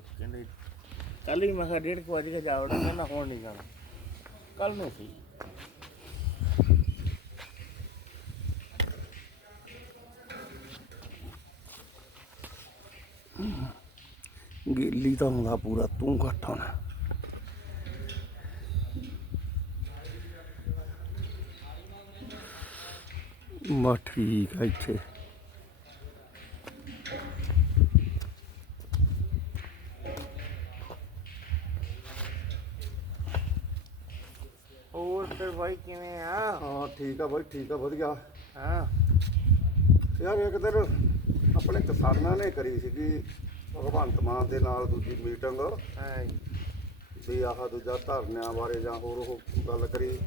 ਕਹਿੰਦੇ ਕੱਲ ਹੀ ਮੈਂ ਕਿਹਾ ਡੇਢ ਕੁ ਵਜੇ ਜਾਵੜਾ ਕਹਿੰਦਾ, ਹੁਣ ਨਹੀਂ ਜਾਣਾ। ਕੱਲ ਨੂੰ ਸੀ। ਗੇਲੀ ਤਾਂ ਹੁੰਦਾ ਪੂਰਾ, ਤੂੰ ਘੱਟ ਹੋਣਾ ਬਾ ਠੀਕ ਆ ਇੱਥੇ ਹੋਰ ਫਿਰ ਭਾਈ ਕਿਵੇਂ ਆ ਹਾਂ ਠੀਕ ਆ ਬਾਈ ਠੀਕ ਆ ਵਧੀਆ। ਹਾਂ। ਯਾਰ ਇੱਕ ਦਿਨ ਆਪਣੇ ਕਿਸਾਨਾਂ ਨੇ ਕਰੀ ਸੀਗੀ ਭਗਵੰਤ ਮਾਨ ਦੇ ਨਾਲ ਦੂਜੀ ਮੀਟਿੰਗ। ਹਾਂ। ਵੀ ਆਹ ਦੂਜਾ ਧਰਨਿਆਂ ਬਾਰੇ ਜਾਂ ਹੋਰ ਉਹ ਗੱਲ ਕਰੀ।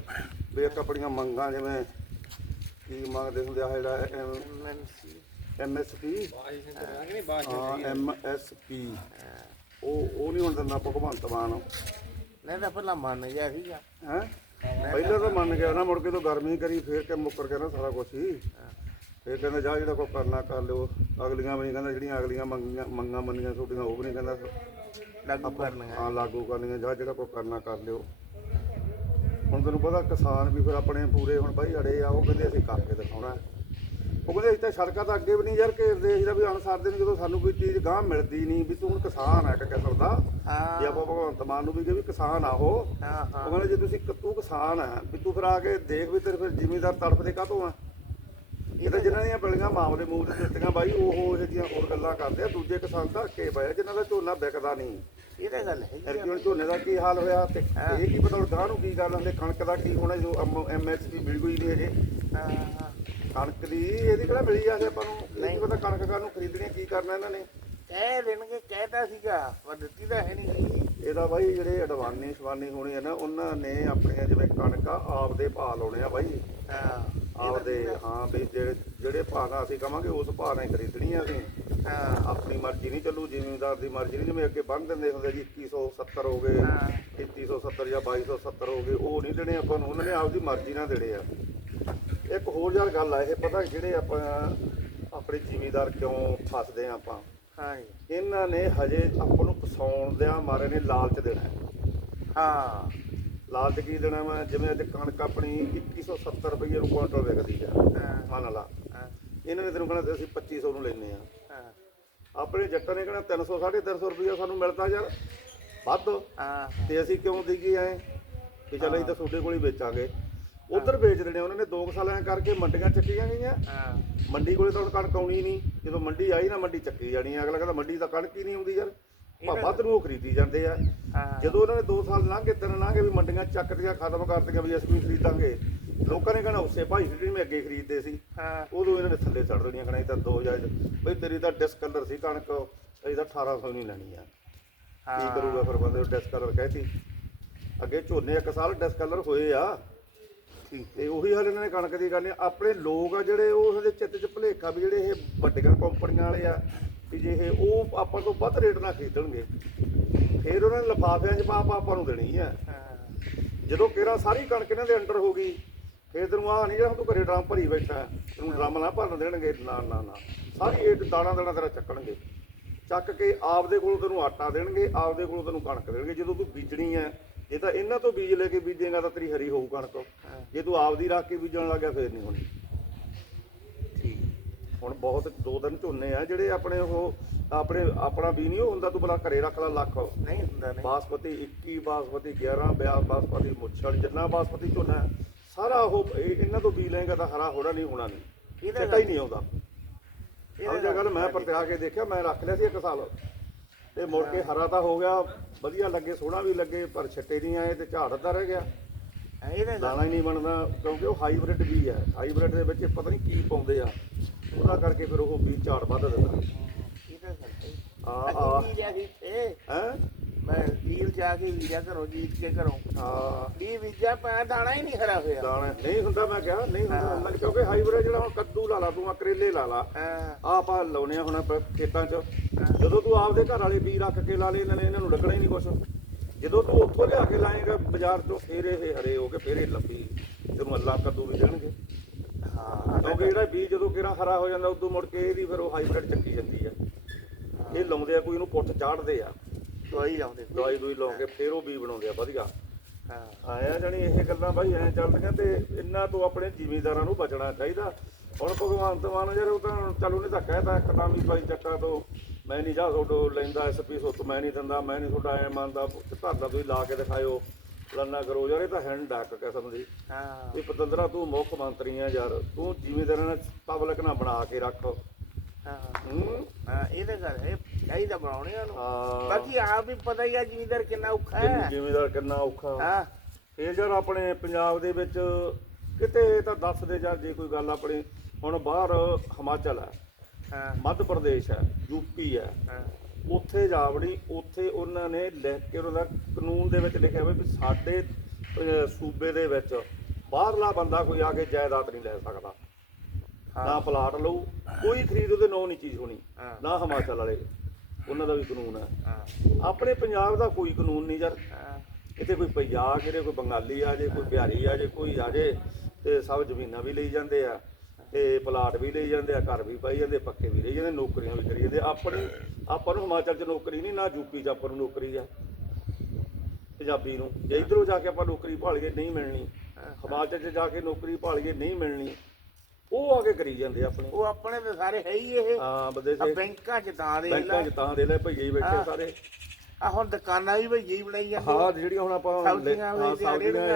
ਵੀ ਇੱਕ ਆਪਣੀਆਂ ਮੰਗਾਂ ਜਿਵੇਂ ਕੀ ਮੰਗਦੇ ਹੁੰਦੇ ਆ ਜਿਹੜਾ ਐਮਐਸਪੀ ਹਾਂ ਐਮਐਸਪੀ ਉਹ ਉਹ ਨਹੀਂ ਹੁਣ ਦਿੰਦਾ ਭਗਵੰਤ ਮਾਨ। ਨਹੀਂ ਤਾਂ ਪਹਿਲਾਂ ਮੰਨ ਗਿਆ ਸੀਗਾ। ਹੈ? ਪਹਿਲਾਂ ਤਾਂ ਮੰਨ ਗਿਆ ਨਾ ਮੁੜ ਕੇ ਤੋਂ ਗਰਮੀ ਕਰੀ ਫੇਰ ਕਿ ਮੁੱਕਰ ਗਿਆ ਨਾ ਸਾਰਾ ਕੁਝ ਹੀ। ਫੇਰ ਕਹਿੰਦਾ ਜਾ ਜਿਹੜਾ ਕੋਈ ਕਰਨਾ ਕਰ ਲਿਓ। ਅਗਲੀਆਂ ਵੀ ਨਹੀਂ ਕਹਿੰਦਾ ਜਿਹੜੀਆਂ ਅਗਲੀਆਂ ਮੰਗੀਆਂ ਮੰਗਾਂ ਮੰਨੀਆਂ ਤੁਹਾਡੀਆਂ ਉਹ ਵੀ ਨਹੀਂ ਕਹਿੰਦਾ। ਲਾਗੂ ਕਰਨੀਆਂ। ਹਾਂ ਲਾਗੂ ਕਰਨੀਆਂ ਜਾਂ ਜਿਹੜਾ ਕੋਈ ਕਰਨਾ ਕਰ ਲਿਓ। ਹੁਣ ਤੈਨੂੰ ਪਤਾ ਕਿਸਾਨ ਵੀ ਫਿਰ ਆਪਣੇ ਪੂਰੇ ਹੁਣ ਬਾਈ ਅੜੇ ਆ ਉਹ ਕਹਿੰਦੇ ਅਸੀਂ ਕਰਕੇ ਦਿਖਾਉਣਾ। ਹੈ। ਉਹ ਕਹਿੰਦੇ ਅਸੀਂ ਤਾਂ ਸੜਕਾਂ ਤਾਂ ਅੱਗੇ ਵੀ ਨਹੀਂ ਯਾਰ ਘੇਰਦੇ ਅਸੀਂ ਤਾਂ ਵੀ ਅਨਸਾਰ ਦੇ ਨੂੰ ਜਦੋਂ ਸਾਨੂੰ ਕੋਈ ਚੀਜ਼ ਗਾਹ ਮਿਲਦੀ ਨਹੀਂ ਵੀ ਤੂੰ ਹੁਣ ਕਿਸਾਨ ਕਿ ਕਿਸਮ ਦਾ ਜੇ ਹਾਂ ਆਪਾਂ ਭਗਵੰਤ ਮਾਨ ਨੂੰ ਵੀ ਕਿ ਵੀ ਕਿਸਾਨ ਆ ਉਹ ਹਾਂ ਉਹ ਹਾਂ ਕਹਿੰਦੇ ਜੇ ਤੁਸੀਂ ਕ- ਤੂੰ ਕਿਸਾਨ ਹੈ ਵੀ ਤੂੰ ਫਿਰ ਆ ਕੇ ਦੇਖ ਵੀ ਤੇਰੇ ਫਿਰ ਜ਼ਿਮੀਦਾਰ ਤੜਫਦੇ ਕਾਹਤੋਂ ਆ? ਇਹ ਤਾਂ ਜਿਨ੍ਹਾਂ ਦੀਆਂ ਬਿਲੀਆਂ ਮਾਮਲੇ ਮੂੰਹ ਤੇ ਦਿੱਤੀਆਂ ਬਾਈ ਉਹ ਇਹ ਜਿਹੀਆਂ ਹੋਰ ਗੱਲਾਂ ਕਰਦੇ ਆ ਦੂਜੇ ਕਿਸਾਨ ਤਾਂ ਕੇ ਪਏ ਆ, ਜਿਨ੍ਹਾਂ ਦਾ ਝੋਨਾ ਵਿਕਦਾ ਨਹੀਂ। ਇਹ ਤਾਂ ਗੱਲ ਹੈ ਫਿਰ ਹੁਣ ਝੋਨੇ ਦਾ ਕੀ ਹਾਲ ਹੋਇਆ? ਤੇ ਇਹ ਕੀ ਪਤਾ ਗਾਹ ਨੂੰ ਕੀ ਗੱਲ ਹੁੰਦੇ ਕਣਕ ਦਾ ਕੀ ਹੋਣਾ ਜੋ ਐਮਐਸਪੀ ਮਿਲ ਗਈ ਨਹੀਂ ਅਜੇ ਹਾਂ ਹਾਂ। ਕਣਕ ਦੀ ਇਹਦੀ ਕਿਹੜਾ ਮਿਲੀ ਆ ਕੇ ਆਪਾਂ ਨੂੰ? ਕੀ ਪਤਾ ਕਣਕ ਕਾਹ ਨੂੰ ਖਰੀਦਣੀ ਕੀ ਕਰਨਾ ਇਹਨਾਂ ਨੇ? ਕਹਿ ਦੇਣਗੇ ਕਹਿਤਾ ਸੀਗਾ ਪਰ ਦਿੱਤੀ ਤਾਂ ਹੈ ਨਹੀਂ ਇਹਦਾ ਬਾਈ ਜਿਹੜੇ ਅਡਵਾਨੀ ਸ਼ਵਾਨੀ ਹੋਣੇ ਆ ਨਾ ਉਹਨਾਂ ਨੇ ਆਪਣੀਆਂ ਜਿਵੇਂ ਕਣਕ ਆ ਆਪਦੇ ਭਾਅ ਲਾਉਣੇ ਆ ਬਾਈ। ਹਾਂ ਆਪਦੇ ਹਾਂ ਵੀ ਜਿਹੜੇ ਜਿਹੜੇ ਭਾਅ ਨਾਲ ਅਸੀਂ ਕਵਾਂਗੇ ਉਸ ਭਾਅ ਨਾਲ ਹੀ ਖਰੀਦਣੀ ਆ ਅਸੀਂ। ਹਾਂ। ਆਪਣੀ ਮਰਜ਼ੀ ਨਹੀਂ ਚੱਲੂ ਜ਼ਿਮੀਂਦਾਰ ਦੀ ਮਰਜ਼ੀ ਨਹੀਂ ਜਿਵੇਂ ਅੱਗੇ ਬੰਨ ਦਿੰਦੇ ਹੁੰਦੇ ਜੀ 2170 ਹੋ ਗਏ ਹਾਂ। 3370 ਜਾਂ 2270 ਹੋ ਗਏ ਉਹ ਨਹੀਂ ਦੇਣੇ ਆਪਾਂ ਨੂੰ ਉਹਨਾਂ ਨੇ ਆਪਦੀ ਮਰਜ਼ੀ ਨਾਲ ਦੇਣੇ ਆ। ਇੱਕ ਹੋਰ ਯਾਰ ਗੱਲ ਆ ਇਹ ਪਤਾ ਜਿਹੜੇ ਆਪਾਂ ਆਪਣੇ ਜ਼ਿਮੀਂਦਾਰ ਕਿਉਂ ਫਸਦੇ ਆ ਆਪਾਂ? ਹਾਂ ਜੀ। ਇਹਨਾਂ ਨੇ ਹਜੇ ਆਪਾਂ ਨੂੰ ਫਸਾਉਣ ਦਿਆਂ ਮਾਰੇ ਨੇ ਲਾਲਚ ਦੇਣਾ। ਹੈ। ਹਾਂ ਲਾਲਚ ਕੀ ਦੇਣਾ ਵਾ? ਜਿਵੇਂ ਅੱਜ ਕਣਕ ਆਪਣੀ 2170 ਰੁਪਏ ਨੂੰ ਕੁਇੰਟਲ ਵਿਕਦੀ ਆ ਹਾਂ। ਮੰਨ ਲਾ। ਹਾਂ। ਇਹਨਾਂ ਨੇ ਤੈਨੂੰ ਕਹਿਣਾ ਅਸੀਂ 2500 ਨੂੰ ਲੈਨੇ ਆ। ਹਾਂ। ਆਪਣੇ ਜੱਟਾਂ ਨੇ ਕਹਿਣਾ 300 350 ਰੁਪਏ ਸਾਨੂੰ ਮਿਲਦਾ ਯਾਰ। ਵੱਧ। ਹਾਂ। ਤੇ ਅਸੀਂ ਕਿਉਂ ਦੇਈਏ ਐ? ਕਿ ਚੱਲ ਅਸੀਂ ਤਾਂ ਤੁਹਾਡੇ ਕੋਲ ਹੀ ਵੇਚਾਂਗੇ। ਉਧਰ ਵੇਚ ਦੇਣੇ ਉਹਨਾਂ ਨੇ 2 ਸਾਲਾਂ ਕਰਕੇ ਮੰਡੀਆਂ ਚੱਕੀਆਂ ਗਈਆਂ। ਹਾਂ। ਮੰਡੀ ਕੋਲੇ ਤਾਂ ਹੁਣ ਕਣਕ ਆਉਣੀ ਨਹੀਂ। ਜਦੋਂ ਮੰਡੀ ਆਈ ਨਾ ਮੰਡੀ ਚੱਕੀ ਜਾਣੀ ਆ। ਅਗਲਾ ਕਹਿੰਦਾ ਮੰਡੀ ਤਾਂ ਕਣਕ ਹੀ ਨਹੀਂ ਆਉਂਦੀ ਯਾਰ। ਵੱਧ ਨੂੰ ਉਹ ਖਰੀਦੀ ਜਾਂਦੇ ਆ। ਜਦੋਂ ਉਹਨਾਂ ਨੇ 2 ਸਾਲ ਲੰਘੇ ਤਿੰਨ ਲੰਘੇ ਵੀ ਮੰਡੀਆਂ ਚੱਕਦੀਆਂ ਖਤਮ ਕਰਤੀਆਂ ਵੀ ਅਸੀਂ ਵੀ ਖਰੀਦਾਂਗੇ। ਲੋਕਾਂ ਨੇ ਕਹਿਣਾ ਉਸੇ ਭਾਈ ਜਿਹੜੀ ਮੈਂ ਅੱਗੇ ਖਰੀਦਦੇ ਸੀ। ਹਾਂ। ਉਦੋਂ ਇਹਨਾਂ ਨੇ ਥੱਲੇ ਚੜ ਦੇਣੀਆਂ ਕਹਣਾ ਇਹ ਤਾਂ 2000 ਬਈ ਤੇਰੀ ਤਾਂ ਡਿਸਕਲਰ ਸੀ ਕਣਕ ਅਸੀਂ ਤਾਂ 1800 ਨਹੀਂ ਲੈਣੀ ਆ। ਕੀ। ਕਰੂਗਾ ਫਿਰ ਬੰਦੇ ਡਿਸਕਲਰ ਕਹਿਤੀ। ਅੱਗੇ ਝੋਨੇ ਇੱਕ ਸਾਲ ਡਿਸਕਲਰ ਹੋਏ ਆ। ਤੇ ਉਹੀ ਹਾਲ ਇਹਨਾਂ ਨੇ ਕਣਕ ਦੀ ਕਰਨੀ ਆਪਣੇ ਲੋਕ ਆ ਜਿਹੜੇ ਉਹ ਉਹਦੇ ਚਿੱਤ 'ਚ ਭੁਲੇਖਾ ਵੀ ਜਿਹੜੇ ਇਹ ਵੱਡੀਆਂ ਕੰਪਨੀਆਂ ਵਾਲੇ ਆ, ਵੀ ਜੇ ਇਹ ਉਹ ਆਪਾਂ ਤੋਂ ਵੱਧ ਰੇਟ ਨਾਲ ਖਰੀਦਣਗੇ, ਫਿਰ ਉਹਨਾਂ ਨੇ ਲਿਫਾਫਿਆਂ 'ਚ ਪਾ ਆਪਾਂ ਨੂੰ ਦੇਣੀ ਆ। ਜਦੋਂ ਕਿਹੜਾ ਸਾਰੀ ਕਣਕ ਇਹਨਾਂ ਦੇ ਅੰਡਰ ਹੋ ਗਈ, ਫੇਰ ਤੈਨੂੰ ਆ ਨਹੀਂ ਜਿਹੜਾ ਤੂੰ ਘਰੇ ਡਰਮ ਭਰੀ ਬੈਠਾ, ਤੈਨੂੰ ਡਰਮ ਨਾ ਭਰਨ ਦੇਣਗੇ, ਨਾ ਨਾ ਨਾ। ਸਾਰੀ ਇੱਕ ਦਾਣਾ ਦਾਣਾ ਤੇਰਾ ਚੱਕਣਗੇ। ਚੱਕ ਕੇ ਆਪਦੇ ਕੋਲੋਂ ਤੈਨੂੰ ਆਟਾ ਦੇਣਗੇ, ਆਪਦੇ ਕੋਲੋਂ ਤੈਨੂੰ ਕਣਕ ਦੇਣਗੇ। ਜਦੋਂ ਤੂੰ ਬੀਜਣੀ ਹੈ ਜੇ ਤਾਂ ਇਹਨਾਂ ਤੋਂ ਬੀਜ ਲੈ ਕੇ ਬੀਜੇਗਾ ਤਾਂ ਤੇਰੀ ਹਰੀ ਹੋਊ ਕਣਕ। ਜੇ ਤੂੰ ਆਪਦੀ ਰੱਖ ਕੇ ਬੀਜਣ ਲੱਗਿਆ ਫੇਰ ਨਹੀਂ ਹੋਣੀ। ਠੀਕ ਹੁਣ ਬਹੁਤ ਦੋ ਦਿਨ ਝੋਨੇ ਆ ਜਿਹੜੇ ਆਪਣੇ ਉਹ ਆਪਣੇ ਆਪਣਾ ਵੀ ਨਹੀਂ ਹੁੰਦਾ ਤੂੰ ਬਲਾ ਘਰੇ ਰੱਖ ਲੈ ਲੱਖ। ਨਹੀਂ ਹੁੰਦਾ ਨਹੀਂ। ਬਾਸਪਤੀ 21 ਬਾਸਪਤੀ 11 ਬਿਆ ਬਾਸਪਤੀ ਮੁੱਛਲ ਜਿੰਨਾ ਬਾਸਪਤੀ ਝੋਨਾ ਸਾਰਾ ਉਹ ਇਹ- ਇਹਨਾਂ ਤੋਂ ਬੀ ਲਏਗਾ ਤਾਂ ਹਰਾ ਹੋਣਾ ਨਹੀਂ ਹੋਣਾ ਨਹੀਂ। ਇਹਦਾ ਹੀ ਨਹੀਂ ਆਉਂਦਾ। ਸਮਝਿਆ ਗੱਲ? ਮੈਂ ਪਰਤਿਆ ਕੇ ਦੇਖਿਆ ਮੈਂ ਰੱਖ ਲਿਆ ਸੀ ਇੱਕ ਸਾਲ। ਤੇ ਮੁੜ ਕੇ ਹਰਾ ਤਾਂ ਹੋ ਗਿਆ ਵਧੀਆ ਲੱਗੇ ਸੋਹਣਾ ਵੀ ਲੱਗੇ ਪਰ ਛੱਟੇ ਨਹੀਂ ਆਏ ਤੇ ਝਾੜ ਅੱਧਾ ਰਹਿ ਗਿਆ। ਹਾਂ, ਇਹਦਾ ਦਾਣਾ ਹੀ ਨਹੀਂ ਬਣਦਾ ਕਿਉਂਕਿ ਉਹ ਹਾਈਬ੍ਰਿਡ ਬੀ ਹੈ। ਹਾਈਬ੍ਰਿਡ ਦੇ ਵਿੱਚ ਪਤਾ ਨਹੀਂ ਕੀ ਪਾਉਂਦੇ ਆ। ਉਹਦਾ ਕਰਕੇ ਫਿਰ ਉਹ ਬੀ ਝਾੜ ਵੱਧ ਦਿੰਦਾ। ਹੈ ਆ ਆ ਲਿਆ ਸੀ ਤੇ ਹੈ। ਮੈਂ ਵੀਲ ਜਾ ਕੇ ਵੀਜ਼ਾ ਘਰੋਂ ਜੀਤ ਕੇ ਘਰੋਂ। ਆ ਵੀ ਵੀਜ਼ਾ ਪਾ ਦਾਣਾ ਹੀ ਨਹੀਂ ਖਰਾ ਹੋਇਆ। ਦਾਣਾ ਨਹੀਂ ਹੁੰਦਾ ਮੈਂ ਕਿਹਾ ਨਹੀਂ ਹੁੰਦਾ। ਮੈਂ ਕਿਉਂਕਿ ਹਾਈਬ੍ਰਿਡ ਜਿਹੜਾ ਹੁਣ ਕੱਦੂ ਲਾ ਲਾ ਤੂੰ ਆ ਕਰੇਲੇ ਲਾ ਲਾ। ਹਾਂ। ਆ ਆਪਾਂ ਲਾਉਨੇ ਆ ਹੁਣ ਖੇਤਾਂ 'ਚ। ਜਦੋਂ ਤੂੰ ਆਪਦੇ ਘਰ ਵਾਲੇ ਬੀ ਰੱਖ ਕੇ ਲਾ ਲਏ ਇਹਨਾਂ ਨੇ ਇਹਨਾਂ ਨੂੰ ਲੱਗਣਾ ਹੀ ਨਹੀਂ ਕੁਛ। ਜਦੋਂ ਤੂੰ ਉੱਥੋਂ ਲਿਆ ਕੇ ਲਾਏਗਾ ਬਾਜ਼ਾਰ 'ਚੋਂ ਫੇਰ ਇਹ ਹਰੇ ਹੋ ਕੇ ਫੇਰ ਇਹ ਲੰਬੀ ਤੈਨੂੰ ਅੱਲਾ ਕੱਦੂ ਵੀ ਦੇਣਗੇ। ਹਾਂ ਕਿਉਂਕਿ ਜਿਹੜਾ ਬੀਜ ਜਦੋਂ ਕਿਰਾ ਹਰਾ ਹੋ ਜਾਂਦਾ ਉਦੋਂ ਮੁੜ ਕੇ ਇਹਦੀ ਫਿਰ ਉਹ ਹਾਈਬ੍ਰਿਡ ਚੱਕੀ ਜਾਂਦੀ ਆ। ਇਹ ਲਾਉਂਦੇ ਆ ਕੋਈ ਇਹਨੂੰ ਪੁੱਠ ਚਾੜਦੇ ਆ। ਦਵਾਈ ਲਾਉਂਦੇ ਦਵਾਈ ਦੂਈ ਲਾਉ ਕੇ ਫੇਰ ਉਹ ਬੀ ਬਣਾਉਂਦੇ ਆ ਵਧੀਆ। ਹਾਂ। ਆਇਆ ਜਾਣੀ ਇਹ ਗੱਲਾਂ ਬਾਈ ਐ ਚੱਲਦੀਆਂ ਤੇ ਇਹਨਾਂ ਤੋਂ ਆਪਣੇ ਜ਼ਿਮੀਂਦਾਰਾਂ ਨੂੰ ਬਚਣਾ ਚਾਹੀਦਾ। ਹੁਣ ਭਗਵੰਤ ਮਾਨ ਯਾਰ ਉਹ ਤਾਂ ਚੱਲ ਉਹਨੇ ਤਾਂ ਕਹਿਤਾ ਇੱਕਦਮ ਹੀ ਭਾਈ ਚੱਕਾ ਤੋਂ ਮੈਂ ਨਹੀਂ ਜਾ ਤੁਹਾਡੋ ਲੈਂਦਾ ਐਸਪੀ ਸੁੱਤ ਮੈਂ ਨਹੀਂ ਦਿੰਦਾ ਮੈਂ ਨਹੀਂ ਤੁਹਾਡਾ ਐ ਮੰਨਦਾ ਘਰ ਦਾ ਤੁਸੀਂ ਲਾ ਕੇ ਦਿਖਾਇਓ ਲੰਨਾ ਕਰੋ ਯਾਰ ਇਹ ਤਾਂ ਹੈਂਡ ਡੱਕ ਕਿਸਮ ਦੀ। ਹਾਂ। ਇਹ ਪਤੰਦਰਾ ਤੂੰ ਮੁੱਖ ਮੰਤਰੀ ਆ ਯਾਰ ਤੂੰ ਜ਼ਿਮੀਂਦਾਰਾਂ ਨਾਲ ਪਬਲਿਕ ਨਾਲ ਬਣਾ ਕੇ ਰੱਖ। ਹਾਂ। ਹੂੰ? ਇਹ ਤਾਂ ਗੱਲ ਹੈ ਚਾਹੀਦਾ ਬਣਾਉਣੇ ਉਹਨੂੰ। ਬਾਕੀ ਆਪ ਵੀ ਪਤਾ ਹੀ ਆ ਜ਼ਿਮੀਦਾਰ ਕਿੰਨਾ ਔਖਾ ਹੈ। ਜ਼ਿਮੀਂਦਾਰ ਕਿੰਨਾ ਔਖਾ। ਹਾਂ। ਇਹ ਯਾਰ ਆਪਣੇ ਪੰਜਾਬ ਦੇ ਵਿੱਚ ਕਿਤੇ ਤਾਂ ਦੱਸ ਦੇ ਜਾਂ ਜੇ ਕੋਈ ਗੱਲ ਆਪਣੀ ਹੁਣ ਬਾਹਰ ਹਿਮਾਚਲ ਹਾਂ ਮੱਧ ਪ੍ਰਦੇਸ਼ ਹੈ ਯੂਪੀ ਹੈ। ਹਾਂ। ਉੱਥੇ ਜਾ ਵੜੀ ਉੱਥੇ ਉਹਨਾਂ ਨੇ ਲਿਖ ਕੇ ਉਹਨਾਂ ਦਾ ਕਾਨੂੰਨ ਦੇ ਵਿੱਚ ਲਿਖਿਆ ਹੋਇਆ ਵੀ ਸਾਡੇ ਸੂਬੇ ਦੇ ਵਿੱਚ ਬਾਹਰਲਾ ਬੰਦਾ ਕੋਈ ਆ ਕੇ ਜਾਇਦਾਦ ਨਹੀਂ ਲੈ ਸਕਦਾ। ਨਾ ਪਲਾਟ ਲਊ ਕੋਈ ਖਰੀਦ ਉਹਦੇ ਨਾਂ ਨਹੀਂ ਚੀਜ਼ ਹੋਣੀ। ਨਾ ਹਿਮਾਚਲ ਵਾਲੇ ਉਹਨਾਂ ਦਾ ਵੀ ਕਾਨੂੰਨ ਹੈ। ਆਪਣੇ ਪੰਜਾਬ ਦਾ ਕੋਈ ਕਾਨੂੰਨ ਨਹੀਂ ਯਾਰ। ਇੱਥੇ ਕੋਈ ਪੰਜਾਬ ਕਿਤੇ ਕੋਈ ਬੰਗਾਲੀ ਆ ਜੇ ਕੋਈ ਬਿਹਾਰੀ ਆ ਜੇ ਕੋਈ ਆ ਜੇ ਤੇ ਸਭ ਜ਼ਮੀਨਾਂ ਵੀ ਲਈ ਜਾਂਦੇ ਆ। ਤੇ ਪਲਾਟ ਵੀ ਲਈ ਜਾਂਦੇ ਆ ਘਰ ਵੀ ਪਾਈ ਜਾਂਦੇ ਪੱਕੇ ਵੀ ਲਈ ਜਾਂਦੇ ਨੌਕਰੀਆਂ ਵੀ ਕਰੀ ਜਾਂਦੇ। ਆਪਣੀ ਆਪਾਂ ਨੂੰ ਹਿਮਾਚਲ 'ਚ ਨੌਕਰੀ ਨਹੀਂ ਨਾ ਯੂਪੀ 'ਚ ਆਪਾਂ ਨੂੰ ਨੌਕਰੀ ਆ। ਪੰਜਾਬੀ ਨੂੰ। ਜੇ ਇਧਰੋਂ ਜਾ ਕੇ ਆਪਾਂ ਨੌਕਰੀ ਭਾਲੀਏ ਨਹੀਂ ਮਿਲਣੀ। ਹਿਮਾਚਲ 'ਚ ਜਾ ਕੇ ਨੌਕਰੀ ਭਾਲੀਏ ਨਹੀਂ ਮਿਲਣੀ। ਉਹ ਆ ਕੇ ਕਰੀ ਜਾਂਦੇ ਆਪਣੇ। ਉਹ ਆਪਣੇ ਤੇ ਸਾਰੇ ਹੈ ਹੀ ਇਹ। ਹਾਂ ਬੰਦੇ ਆ ਸੇ ਬੈਂਕਾਂ ਚ ਤਾਂ ਦੇ ਬੈਂਕਾਂ 'ਚ ਤਾਂ ਦੇ ਲੈ ਭਈਏ ਹੀ ਬੈਠੇ। ਸਾਰੇ। ਆ ਹੁਣ ਦੁਕਾਨਾਂ ਵੀ ਭਈ ਜੀ ਬਣਾਈ ਜਾਂਦੇ। ਹਾਂ ਜਿਹੜੀਆਂ ਹੁਣ ਆਪਾਂ ਸਬਜ਼ੀਆਂ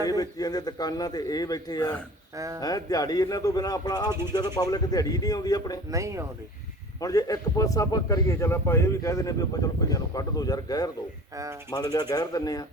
ਇਹ। ਵੇਚੀ ਜਾਂਦੇ ਦੁਕਾਨਾਂ ਤੇ ਇਹ ਬੈਠੇ ਆ। ਹੈ। ਦਿਹਾੜੀ ਇਹਨਾਂ ਤੋਂ ਬਿਨਾ ਆਪਣਾ ਆ ਦੂਜਾ ਤਾਂ ਪਬਲਿਕ ਦਿਹਾੜੀ ਨਹੀਂ ਆਉਂਦੀ ਆਪਣੇ। ਨਹੀਂ ਆਉਂਦੇ। ਹੁਣ ਜੇ ਇੱਕ ਪਾਸਾ ਆਪਾਂ ਕਰੀਏ ਚਲ ਆਪਾਂ ਇਹ ਵੀ ਕਹਿ ਦਿੰਦੇ ਵੀ ਆਪਾਂ ਚਲ ਭਈਆਂ ਨੂੰ ਕੱਢ ਦੋ ਯਾਰ ਗਹਿਰ ਦੋ। ਮੰਨ ਲਿਆ ਗਹਿਰ ਦਿੰਨੇ ਆ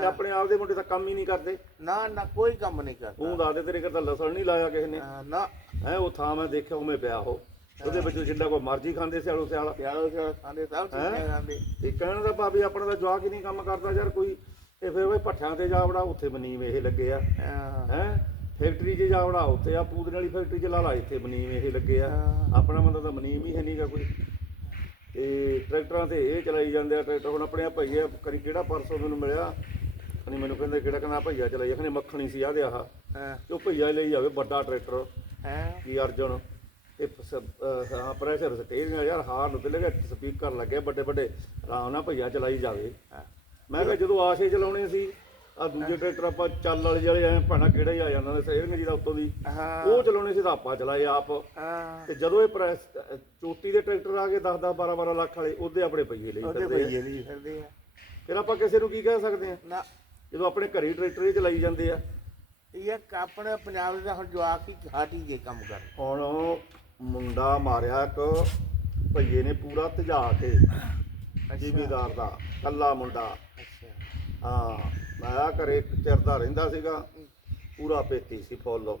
ਤੇ ਆਪਣੇ ਆਪ ਦੇ ਮੁੰਡੇ ਤਾਂ ਕੰਮ ਹੀ ਨਹੀਂ ਕਰਦੇ। ਨਾ ਨਾ ਕੋਈ ਕੰਮ ਨਹੀਂ ਕਰਦਾ। ਤੂੰ ਦੱਸ ਦੇ ਤੇਰੇ ਘਰ ਤਾਂ ਲਸਣ ਨਹੀਂ ਲਾਇਆ ਕਿਸੇ ਨੇ। ਨਾ। ਹੈ ਉਹ ਥਾਂ ਮੈਂ ਦੇਖਿਆ ਉਵੇਂ ਪਿਆ ਉਹ। ਉਹਦੇ ਵਿੱਚ ਜਿੱਡਾ ਕੋਈ ਮਰਜ਼ੀ ਖਾਂਦੇ ਸਿਆਲੋ ਸਿਆਲ। ਪਿਆਰੋ ਸਿਆਲ ਖਾਂਦੇ ਸਭ ਚੀਜ਼ਾਂ ਖਾਂਦੇ। ਤੇ ਕਹਿਣ ਦਾ ਭਾਵੇਂ ਆਪਣਾ ਤਾਂ ਜਵਾਕ ਹੀ ਨਹੀਂ ਕੰਮ ਕਰਦਾ ਯਾਰ ਕੋਈ। ਤੇ ਫਿਰ ਉਹ ਭੱਠਿਆਂ ਤੇ ਜਾ ਵੜਾ ਉੱਥੇ ਮਨੀਮ ਇਹ ਲੱਗੇ ਆ। ਹੈ? ਫੈਕਟਰੀ 'ਚ ਜਾ ਵੜਾ ਉੱਥੇ ਆ ਪੂਦਨ ਵਾਲੀ ਫੈਕਟਰੀ 'ਚ ਲਾ ਲਾ ਇੱਥੇ ਮਨੀਮ ਇਹ ਲੱਗੇ ਆ। ਆਪਣਾ ਬੰਦਾ ਤਾਂ ਮਨੀਮ ਹੀ ਹੈ ਨਹੀਂਗਾ ਕੋਈ। ਤੇ ਟਰੈਕਟਰਾਂ ਤੇ ਇਹ ਚਲਾਈ ਜਾਂਦੇ ਆ ਟਰੈਕਟਰ। ਹੁਣ ਆਪਣੇ ਆ ਭਈਏ ਕਰੀ ਕਿਹੜਾ ਪਰਸੋਂ ਮੈਨੂੰ ਮਿਲਿਆ ਖਣੀ ਮੈਨੂੰ ਕਹਿੰਦੇ ਕਿਹੜਾ ਕਹਿੰਦਾ ਭਈਆ ਚਲਾਈ ਖਣੀ ਮੱਖਣੀ ਸੀ ਆਦੇ ਆਹ। ਹਾਂ। ਤੇ ਉਹ ਭਈਆ ਲਈ ਜਾਵੇ ਵੱਡਾ ਟਰੈਕਟਰ। ਹਾਂ। ਕੀ ਅਰਜਨ ਅਹ ਹਾਂ ਪ੍ਰੈਸ਼ਰ ਸਟੇਰਿੰਗ ਯਾਰ ਹਾਰਨ ਤੇ ਲੱਗੇ ਸਪੀਕਰ ਲੱਗੇ ਵੱਡੇ ਵੱਡੇ ਆਰਾਮ ਨਾਲ ਭਈਆ ਚਲਾਈ ਜਾਵੇ। ਮੈਂ ਕਿਹਾ ਜਦੋਂ ਆਸ਼ੇ ਚਲਾਉਣੇ ਸੀ ਆ ਦੂਜੇ ਟਰੈਕਟਰ ਆਪਾਂ ਚੱਲ ਵਾਲੇ ਜਿਹੜੇ ਐ ਭਾਣਾ ਕਿਹੜਾ ਹੀ ਆ ਜਾਂਦਾ ਨੇ ਸਟੇਰਿੰਗ ਜਿਹਦਾ ਉੱਤੋਂ ਦੀ। ਹਾਂ। ਉਹ ਚਲਾਉਣੇ ਸੀ ਤਾਂ ਆਪਾਂ ਚਲਾਏ ਆਪ। ਹਾਂ। ਤੇ ਜਦੋਂ ਇਹ ਪ੍ਰੈਸ ਚੋਟੀ ਦੇ ਟਰੈਕਟਰ ਆ ਗਏ 10 10 12 12 ਲੱਖ ਵਾਲੇ ਉਹਦੇ ਆਪਣੇ ਪਈਏ ਲਈ ਉਹਦੇ ਆ। ਫਿਰਦੇ ਫਿਰ ਆਪਾਂ ਕਿਸੇ ਨੂੰ ਕੀ ਕਹਿ ਸਕਦੇ ਆ? ਨਾ। ਜਦੋਂ ਆਪਣੇ ਘਰੇ ਟਰੈਕਟਰ ਹੀ ਚਲਾਈ ਜਾਂਦੇ ਆ। ਇਹ ਆਪਣੇ ਪੰਜਾਬ ਦਾ ਹੁਣ ਜਵਾਕ ਹੀ ਘਾਟੀ ਜੇ ਕੰਮ ਕਰ ਹੁਣ ਮੁੰਡਾ ਮਾਰਿਆ ਇੱਕ ਭਈਏ ਨੇ ਪੂਰਾ ਤਜਾ ਕੇ ਜ਼ਿਮੀਦਾਰ ਦਾ ਕੱਲਾ ਮੁੰਡਾ। ਅੱਛਾ। ਹਾਂ। ਮਾਇਆ ਘਰੇ ਇੱਕ ਚਿਰ ਦਾ ਰਹਿੰਦਾ ਸੀਗਾ ਪੂਰਾ ਪੇਤੀ ਸੀ ਫੁੱਲ।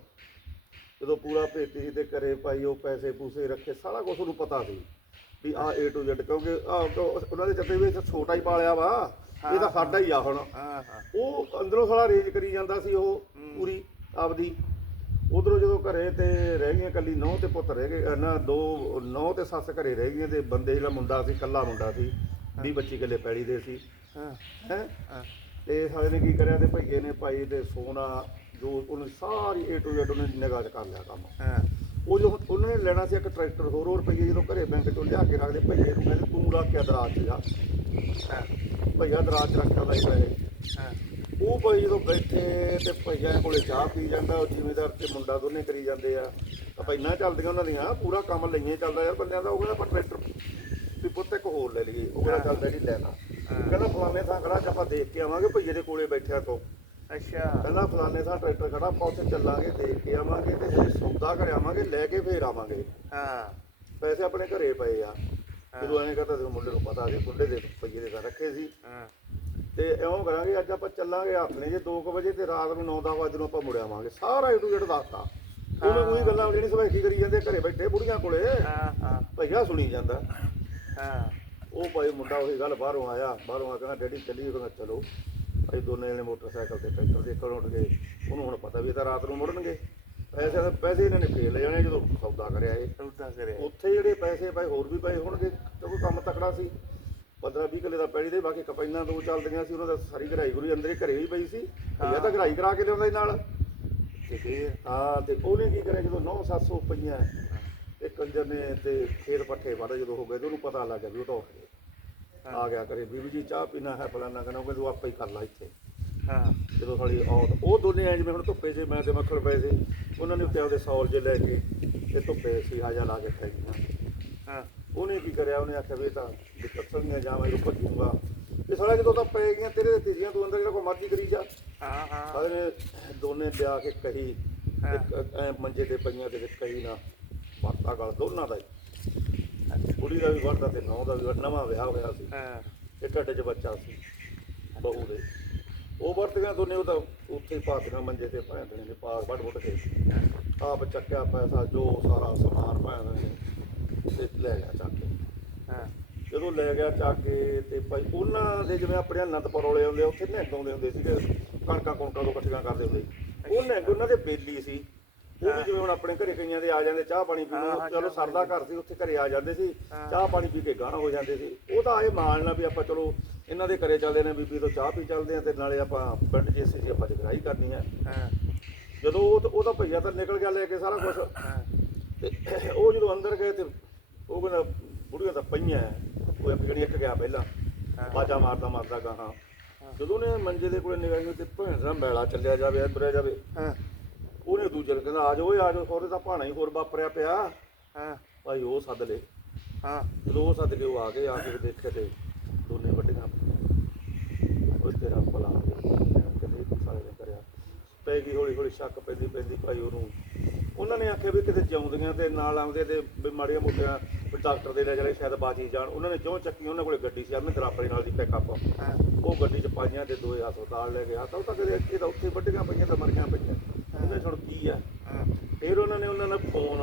ਜਦੋਂ ਪੂਰਾ ਪੇਤੀ ਸੀ ਤੇ ਘਰੇ ਭਾਈ ਉਹ ਪੈਸੇ ਪੂਸੇ ਰੱਖੇ ਸਾਰਾ ਕੁਝ ਉਹਨੂੰ ਪਤਾ ਸੀ ਵੀ ਆ A to Z ਕਿਉਂਕਿ ਆਹ ਉਹਨਾਂ ਦੇ ਚੱਤੇ ਵੀ ਇੱਥੇ ਛੋਟਾ ਹੀ ਪਾਲਿਆ ਵਾ ਇਹ ਤਾਂ ਸਾਡਾ ਹੀ ਆ ਹੁਣ। ਉਹ ਅੰਦਰੋਂ ਸਾਲਾ ਰੇਜ ਕਰੀ ਜਾਂਦਾ ਸੀ ਉਹ ਪੂਰੀ ਆਪਦੀ। ਉਧਰੋਂ ਜਦੋਂ ਘਰੇ ਤੇ ਰਹਿ ਗਈਆਂ ਕੱਲੀ ਨੌ ਤੇ ਪੁੱਤ ਰਹਿ ਗਏ ਨਾ ਦੋ ਨੌ ਤੇ ਸੱਸ ਘਰੇ ਰਹਿ ਗਈਆਂ ਤੇ ਬੰਦੇ ਜਿਹੜਾ ਮੁੰਡਾ ਸੀ ਕੱਲਾ ਮੁੰਡਾ ਸੀ 20 25 ਕਿੱਲੇ ਪੈੜੀ ਦੇ ਸੀ। ਹੈ? ਹਾਂ। ਤੇ ਸਾਲੇ ਨੇ ਕੀ ਕਰਿਆ ਤੇ ਭਈਏ ਨੇ ਭਾਈ ਤੇ ਸੋਨਾ ਜੋ ਉਹਨੇ ਸਾਰੀ A to Z ਉਹਨੇ ਨਿਗਾਹ 'ਚ ਕਰ ਲਿਆ ਕੰਮ। ਹਾਂ। ਉਹ ਜੋ ਉਹਨਾਂ ਨੇ ਲੈਣਾ ਸੀ ਇੱਕ ਟਰੈਕਟਰ ਹੋਰ ਹੋਰ ਰੁਪਈਏ ਜਦੋਂ ਘਰੇ ਬੈਂਕ ਚੋਂ ਲਿਆ ਕੇ ਰੱਖਦੇ ਭਈਏ ਨੂੰ ਕਹਿੰਦੇ ਤੂੰ ਰੱਖ ਕੇ ਦਰਾਜ 'ਚ ਜਾ। ਹਾਂ। ਭਈਆ ਦਰਾਜ 'ਚ ਰੱਖਦਾ ਲਈ ਪੈਸੇ। ਹਾਂ। ਉਹ ਭਾਈ ਜਦੋਂ ਬੈਠੇ ਤੇ ਭਈਆਂ ਕੋਲੇ ਚਾਹ ਪੀ ਜਾਂਦਾ ਉਹ ਜ਼ਿਮੀਦਾਰ ਤੇ ਮੁੰਡਾ ਦੋਨੇ ਕਰੀ ਜਾਂਦੇ ਆ। ਤਾਂ ਪਹਿਲਾਂ ਚੱਲਦੀਆਂ ਉਹਨਾਂ ਦੀਆਂ ਪੂਰਾ ਕੰਮ ਲਈਏ ਚੱਲਦਾ ਯਾਰ ਬੰਦਿਆਂ ਦਾ ਉਹ ਕਹਿੰਦਾ ਆਪਾਂ ਟਰੈਕਟਰ ਵੀ ਪੁੱਤ ਇੱਕ ਹੋਰ ਲੈ ਲਈਏ ਉਹ ਕਹਿੰਦਾ ਚੱਲ ਡੈਡੀ ਲੈ ਲਾ। ਕਹਿੰਦਾ ਫਲਾਣੇ ਥਾਂ ਖੜਾ ਆਪਾਂ ਦੇਖ ਕੇ ਆਵਾਂਗੇ ਭਈਏ ਦੇ ਕੋਲੇ ਬੈਠਿਆ ਤੋਂ। ਅੱਛਾ। ਕਹਿੰਦਾ ਫਲਾਣੇ ਥਾਂ ਟਰੈਕਟਰ ਖੜਾ ਆਪਾਂ ਉੱਥੇ ਚੱਲਾਂਗੇ ਦੇਖ ਕੇ ਆਵਾਂਗੇ ਤੇ ਫਿਰ ਸੌਦਾ ਕਰ ਆਵਾਂਗੇ ਲੈ ਕੇ ਫੇਰ ਆਵਾਂਗੇ। ਹਾਂ। ਪੈਸੇ ਆਪਣੇ ਘਰੇ ਪਏ ਆ। ਜਦੋਂ ਐਂ ਕਹਤਾ ਤੇ ਮੁੰਡੇ ਨੂੰ ਪਤਾ ਸੀ ਮੁੰਡੇ ਦੇ ਪਈਏ ਦੇ ਤਾਂ ਰੱਖੇ ਸੀ। ਹਾਂ। ਤੇ ਇਉਂ ਕਰਾਂਗੇ ਅੱਜ ਆਪਾਂ ਚੱਲਾਂਗੇ ਆਪਣੇ ਜੇ 2 ਵਜੇ ਤੇ ਰਾਤ ਨੂੰ 9-10 ਵਜੇ ਨੂੰ ਆਪਾਂ ਮੁੜ ਆਵਾਂਗੇ। ਸਾਰਾ ਏ ਟੂ ਜ਼ੈਡ ਦੱਸਤਾ। ਉਹਨੇ ਉਹੀ ਗੱਲਾਂ ਜਿਹੜੀ ਸਵੇਖੀ ਕਰੀ ਜਾਂਦੇ ਘਰੇ ਬੈਠੇ ਬੁੜੀਆਂ ਕੋਲੇ। ਹਾਂ ਹਾਂ। ਭਈਆ ਸੁਣੀ ਜਾਂਦਾ। ਹਾਂ। ਉਹ ਭਾਈ ਮੁੰਡਾ ਉਹੀ ਗੱਲ ਬਾਹਰੋਂ ਆਇਆ ਬਾਹਰੋਂ ਆ ਕਹਿੰਦਾ ਡੈਡੀ ਚੱਲੀਏ ਕਹਿੰਦਾ ਚਲੋ। ਭਾਈ ਦੋਨੇ ਜਣੇ ਮੋਟਰਸਾਈਕਲ ਤੇ ਟਰੈਕਟਰ ਦੇ ਕੋਲ ਉੱਠ ਗਏ। ਉਹਨੂੰ ਹੁਣ ਪਤਾ ਵੀ ਇਹ ਤਾਂ ਰਾਤ ਨੂੰ ਮੁੜਨਗੇ। ਪੈਸੇ ਤਾਂ ਪੈਸੇ ਇਹਨਾਂ ਨੇ ਫੇਰ ਲੈ ਜਾਣੇ ਜਦੋਂ ਸੌਦਾ ਕਰਿਆ ਇਹ। ਸੌਦਾ ਕਰਿਆ। ਉੱਥੇ ਜਿਹੜੇ ਪੈਸੇ ਭਾਈ ਹੋਰ ਵੀ ਪਏ ਹੋਣਗੇ ਕਿਉਂਕਿ ਕੰਮ ਤਕੜਾ ਸੀ। 15 20 ਕਿੱਲੇ ਦਾ ਪੈੜੀ ਦੇ ਬਾਕੀ ਕਪੈਨਾਂ ਦੋ ਚੱਲਦੀਆਂ ਸੀ ਉਹਨਾਂ ਦਾ ਸਾਰੀ ਘਰਾਈ ਗੁਰੂ ਅੰਦਰ ਹੀ ਘਰੇ ਹੀ ਪਈ ਸੀ। ਭਈਆ ਤਾਂ ਘਰਾਈ ਕਰਾ ਕੇ ਲਿਆਉਂਦਾ ਸੀ ਨਾਲ। ਤੇ ਹਾਂ ਤੇ ਉਹਨੇ ਕੀ ਕਰਿਆ ਜਦੋਂ 9-700 ਪਈਆਂ ਤੇ ਕੰਜਰ ਨੇ ਤੇ ਖੇਰ ਪੱਠੇ ਵੜ ਜਦੋਂ ਹੋ ਗਏ ਤੇ ਉਹਨੂੰ ਪਤਾ ਲੱਗ ਗਿਆ ਵੀ ਉਹ ਤਾਂ ਉੱਠ ਗਏ। ਆ ਗਿਆ ਕਰੇ ਬੀਬੀ ਜੀ ਚਾਹ ਪੀਣਾ ਹੈ ਫਲਾਨਾ ਕਹਿੰਦਾ ਉਹ ਕਹਿੰਦਾ ਆਪੇ ਹੀ ਕਰ ਲੈ ਇੱਥੇ। ਹਾਂ। ਜਦੋਂ ਸਾਡੀ ਔਤ ਉਹ ਦੋਨੇ ਐ ਜਿਵੇਂ ਹੁਣ ਧੁੱਪੇ 'ਚ ਮੈਂ ਤੇ ਮੱਖਣ ਪਏ ਸੀ ਉਹਨਾਂ ਨੇ ਉੱਤੇ ਆਪਦੇ ਸੌਲ ਜੇ ਲੈ ਕੇ ਤੇ ਧੁੱਪੇ ਸੀ ਹਾਜਾ ਲਾ ਕੇ ਫੈਂਕੀਆਂ ਹਾਂ। ਉਹਨੇ ਕੀ ਕਰਿਆ? ਉਹਨੇ ਆਖਿਆ ਵੀ ਇਹ ਤਾਂ ਦਿੱਕਤ ਨਹੀਂ ਜਾਵਾਂ ਇਹ ਭੱਜੂਗਾ। ਇਹ ਸਾਲਾ ਜਦੋਂ ਤਾਂ ਪੈ ਗਈਆਂ ਤੇਰੇ ਤੇ ਤੇਰੀਆਂ ਤੂੰ ਅੰਦਰ ਜਿਹੜਾ ਕੋਈ ਮਰਜ਼ੀ ਕਰੀ ਜਾ। ਹਾਂ ਹਾਂ। ਸਾਰੇ ਦੋਨੇ ਲਿਆ ਕੇ ਕਹੀ ਐ ਮੰਜੇ ਤੇ ਪਈਆਂ ਤੇ ਕਹੀ ਨਾ ਮਾਤਾ ਗਲ ਦੋਨਾਂ ਦਾ ਹੀ। ਕੁੜੀ ਦਾ ਵੀ ਵਰਦਾ ਤੇ ਨੌ ਦਾ ਵੀ ਵਰਦਾ, ਨਵਾਂ ਵਿਆਹ ਹੋਇਆ ਸੀ। ਹਾਂ। ਤੇ ਢੱਡ 'ਚ ਬੱਚਾ ਸੀ ਬਹੂ ਦੇ। ਉਹ ਵਰਤੀਆਂ ਦੋਨੇ ਉਹ ਤਾਂ ਉੱਥੇ ਹੀ ਪਾਤੀਆਂ ਮੰਜੇ ਤੇ ਭੈਣ ਦੇ ਨੇ ਪਾਰ ਵੱਢ ਵੱਢ ਕੇ। ਆਪ ਚੱਕਿਆ ਪੈਸਾ ਜੋ ਸਾਰਾ ਸਮਾਨ ਭੈਣ ਨੇ ਤੇ ਲੈ ਗਿਆ ਚੱਕ ਕੇ। ਹਾਂ। ਜਦੋਂ ਲੈ ਗਿਆ ਚੱਕ ਕੇ ਤੇ ਭਾਈ ਉਹਨਾਂ ਦੇ ਜਿਵੇਂ ਆਪਣੇ ਅਨੰਦਪੁਰ ਵਾਲੇ ਹੁੰਦੇ ਉੱਥੇ ਨਿਹੰਗ ਆਉਂਦੇ ਹੁੰਦੇ ਸੀਗੇ ਕਣਕਾਂ ਕੁਣਕਾਂ ਤੋਂ ਇਕੱਠੀਆਂ ਕਰਦੇ ਹੁੰਦੇ। ਉਹ ਨਿਹੰਗ ਉਹਨਾਂ ਦੇ ਬੇਲੀ ਸੀ। ਉਹ ਵੀ ਜਿਵੇਂ ਹੁਣ ਆਪਣੇ ਘਰੇ ਕਈਆਂ ਦੇ ਆ ਜਾਂਦੇ ਚਾਹ ਪਾਣੀ ਪੀਣ ਚਲੋ ਸਰਦਾ ਘਰ ਸੀ ਉੱਥੇ ਘਰੇ ਆ ਜਾਂਦੇ ਸੀ। ਚਾਹ ਪਾਣੀ ਪੀ ਕੇ ਗਾਣਾ ਹੋ ਜਾਂਦੇ ਸੀ। ਉਹ ਤਾਂ ਇਹ ਮਾਣਨਾ ਵੀ ਆਪਾਂ ਚਲੋ ਇਹਨਾਂ ਦੇ ਘਰੇ ਚੱਲਦੇ ਨੇ ਬੀਬੀ ਤੋਂ ਚਾਹ ਪੀ ਚੱਲਦੇ ਆ ਤੇ ਨਾਲੇ ਆਪਾਂ ਪਿੰਡ ਜੇ ਸੀ ਆਪਾਂ ਜਗਰਾਈ ਕਰਨੀ ਆ। ਜਦੋਂ ਉਹ ਤਾਂ- ਉਹਦਾ ਭਈਆ ਤਾਂ ਨਿਕਲ ਗਿਆ ਲੈ ਕੇ ਸਾਰਾ ਕੁਝ ਤੇ ਉਹ ਜਦੋਂ ਅੰਦਰ ਗਏ ਤੇ ਉਹ ਕਹਿੰਦਾ ਬੁੜੀਆਂ ਤਾਂ ਪਈਆਂ। ਉਹ ਇੱਕ ਜਿਹੜੀ ਇੱਕ ਗਿਆ ਪਹਿਲਾਂ। ਬਾਜਾ ਮਾਰਦਾ ਮਾਰਦਾ ਗਾਹਾਂ। ਜਦੋਂ ਨੇ ਮੰਜੇ ਦੇ ਕੋਲੇ ਨਿਗਾਹ ਕੀਤੀ ਭੈਣ ਦਾ ਮੈਲਾ ਚੱਲਿਆ ਜਾਵੇ ਤੁਰਿਆ ਜਾਵੇ। ਹਾਂ। ਉਹਨੇ ਦੂਜੇ ਨੂੰ ਕਹਿੰਦਾ ਆ ਜਾਓ ਓਏ ਆ ਜਾਓ ਹੋਰੇ ਤਾਂ ਭਾਣਾ ਹੀ ਹੋਰ ਵਾਪਰਿਆ ਪਿਆ। ਹਾਂ ਭਾਈ ਉਹ ਸੱਦ ਲੇ ਹਾਂ। ਜਦੋਂ ਉਹ ਸੱਦ ਕੇ ਉਹ ਆ ਗਏ ਆ ਕੇ ਦੇਖੇ ਤੇ ਦੋਨੇ ਵੱਡੀਆਂ ਉਹ ਤੇਰਾ ਭਲਾ ਕਦੇ ਸਾਰੇ ਨੇ ਕਰਿਆ? ਪੈ ਗਈ ਹੌਲੀ ਹੌਲੀ ਸ਼ੱਕ ਪੈਂਦੀ ਪੈਂਦੀ ਭਾਈ ਉਹਨੂੰ। ਉਹਨਾਂ ਨੇ ਆਖਿਆ ਵੀ ਕਿਤੇ ਜਿਉਂਦੀਆਂ ਤੇ ਨਾਲ ਆਉਂਦੇ ਤੇ ਵੀ ਮਾੜੀਆਂ ਮੋਟੀਆਂ ਵੀ ਡਾਕਟਰ ਦੇ ਲੈ ਜਾਣੇ ਸ਼ਾਇਦ ਬਾਜੀ ਜਾਣ। ਉਹਨਾਂ ਨੇ ਜਿਉਂ ਚੱਕੀ ਉਹਨਾਂ ਕੋਲੇ ਗੱਡੀ ਸੀ ਅਰਨ ਦਰਾਪੜੀ ਨਾਲ ਦੀ ਪਿਕਅਪ ਉਹ ਗੱਡੀ 'ਚ ਪਾਈਆਂ ਤੇ ਦੋਏ ਹਸਪਤਾਲ ਲੈ ਗਿਆ ਤਾਂ ਉਹ ਤਾਂ ਕਦੇ ਇੱਥੇ ਤਾਂ ਉੱਥੇ ਵੱਡੀਆਂ ਪਈਆਂ ਤਾਂ ਮਰੀਆਂ ਪਈਆਂ। ਉਹਨੇ ਸੁਣ ਕੀ ਆ? ਫਿਰ ਉਹਨਾਂ ਨੇ ਉਹਨਾਂ ਨੇ ਫੋਨ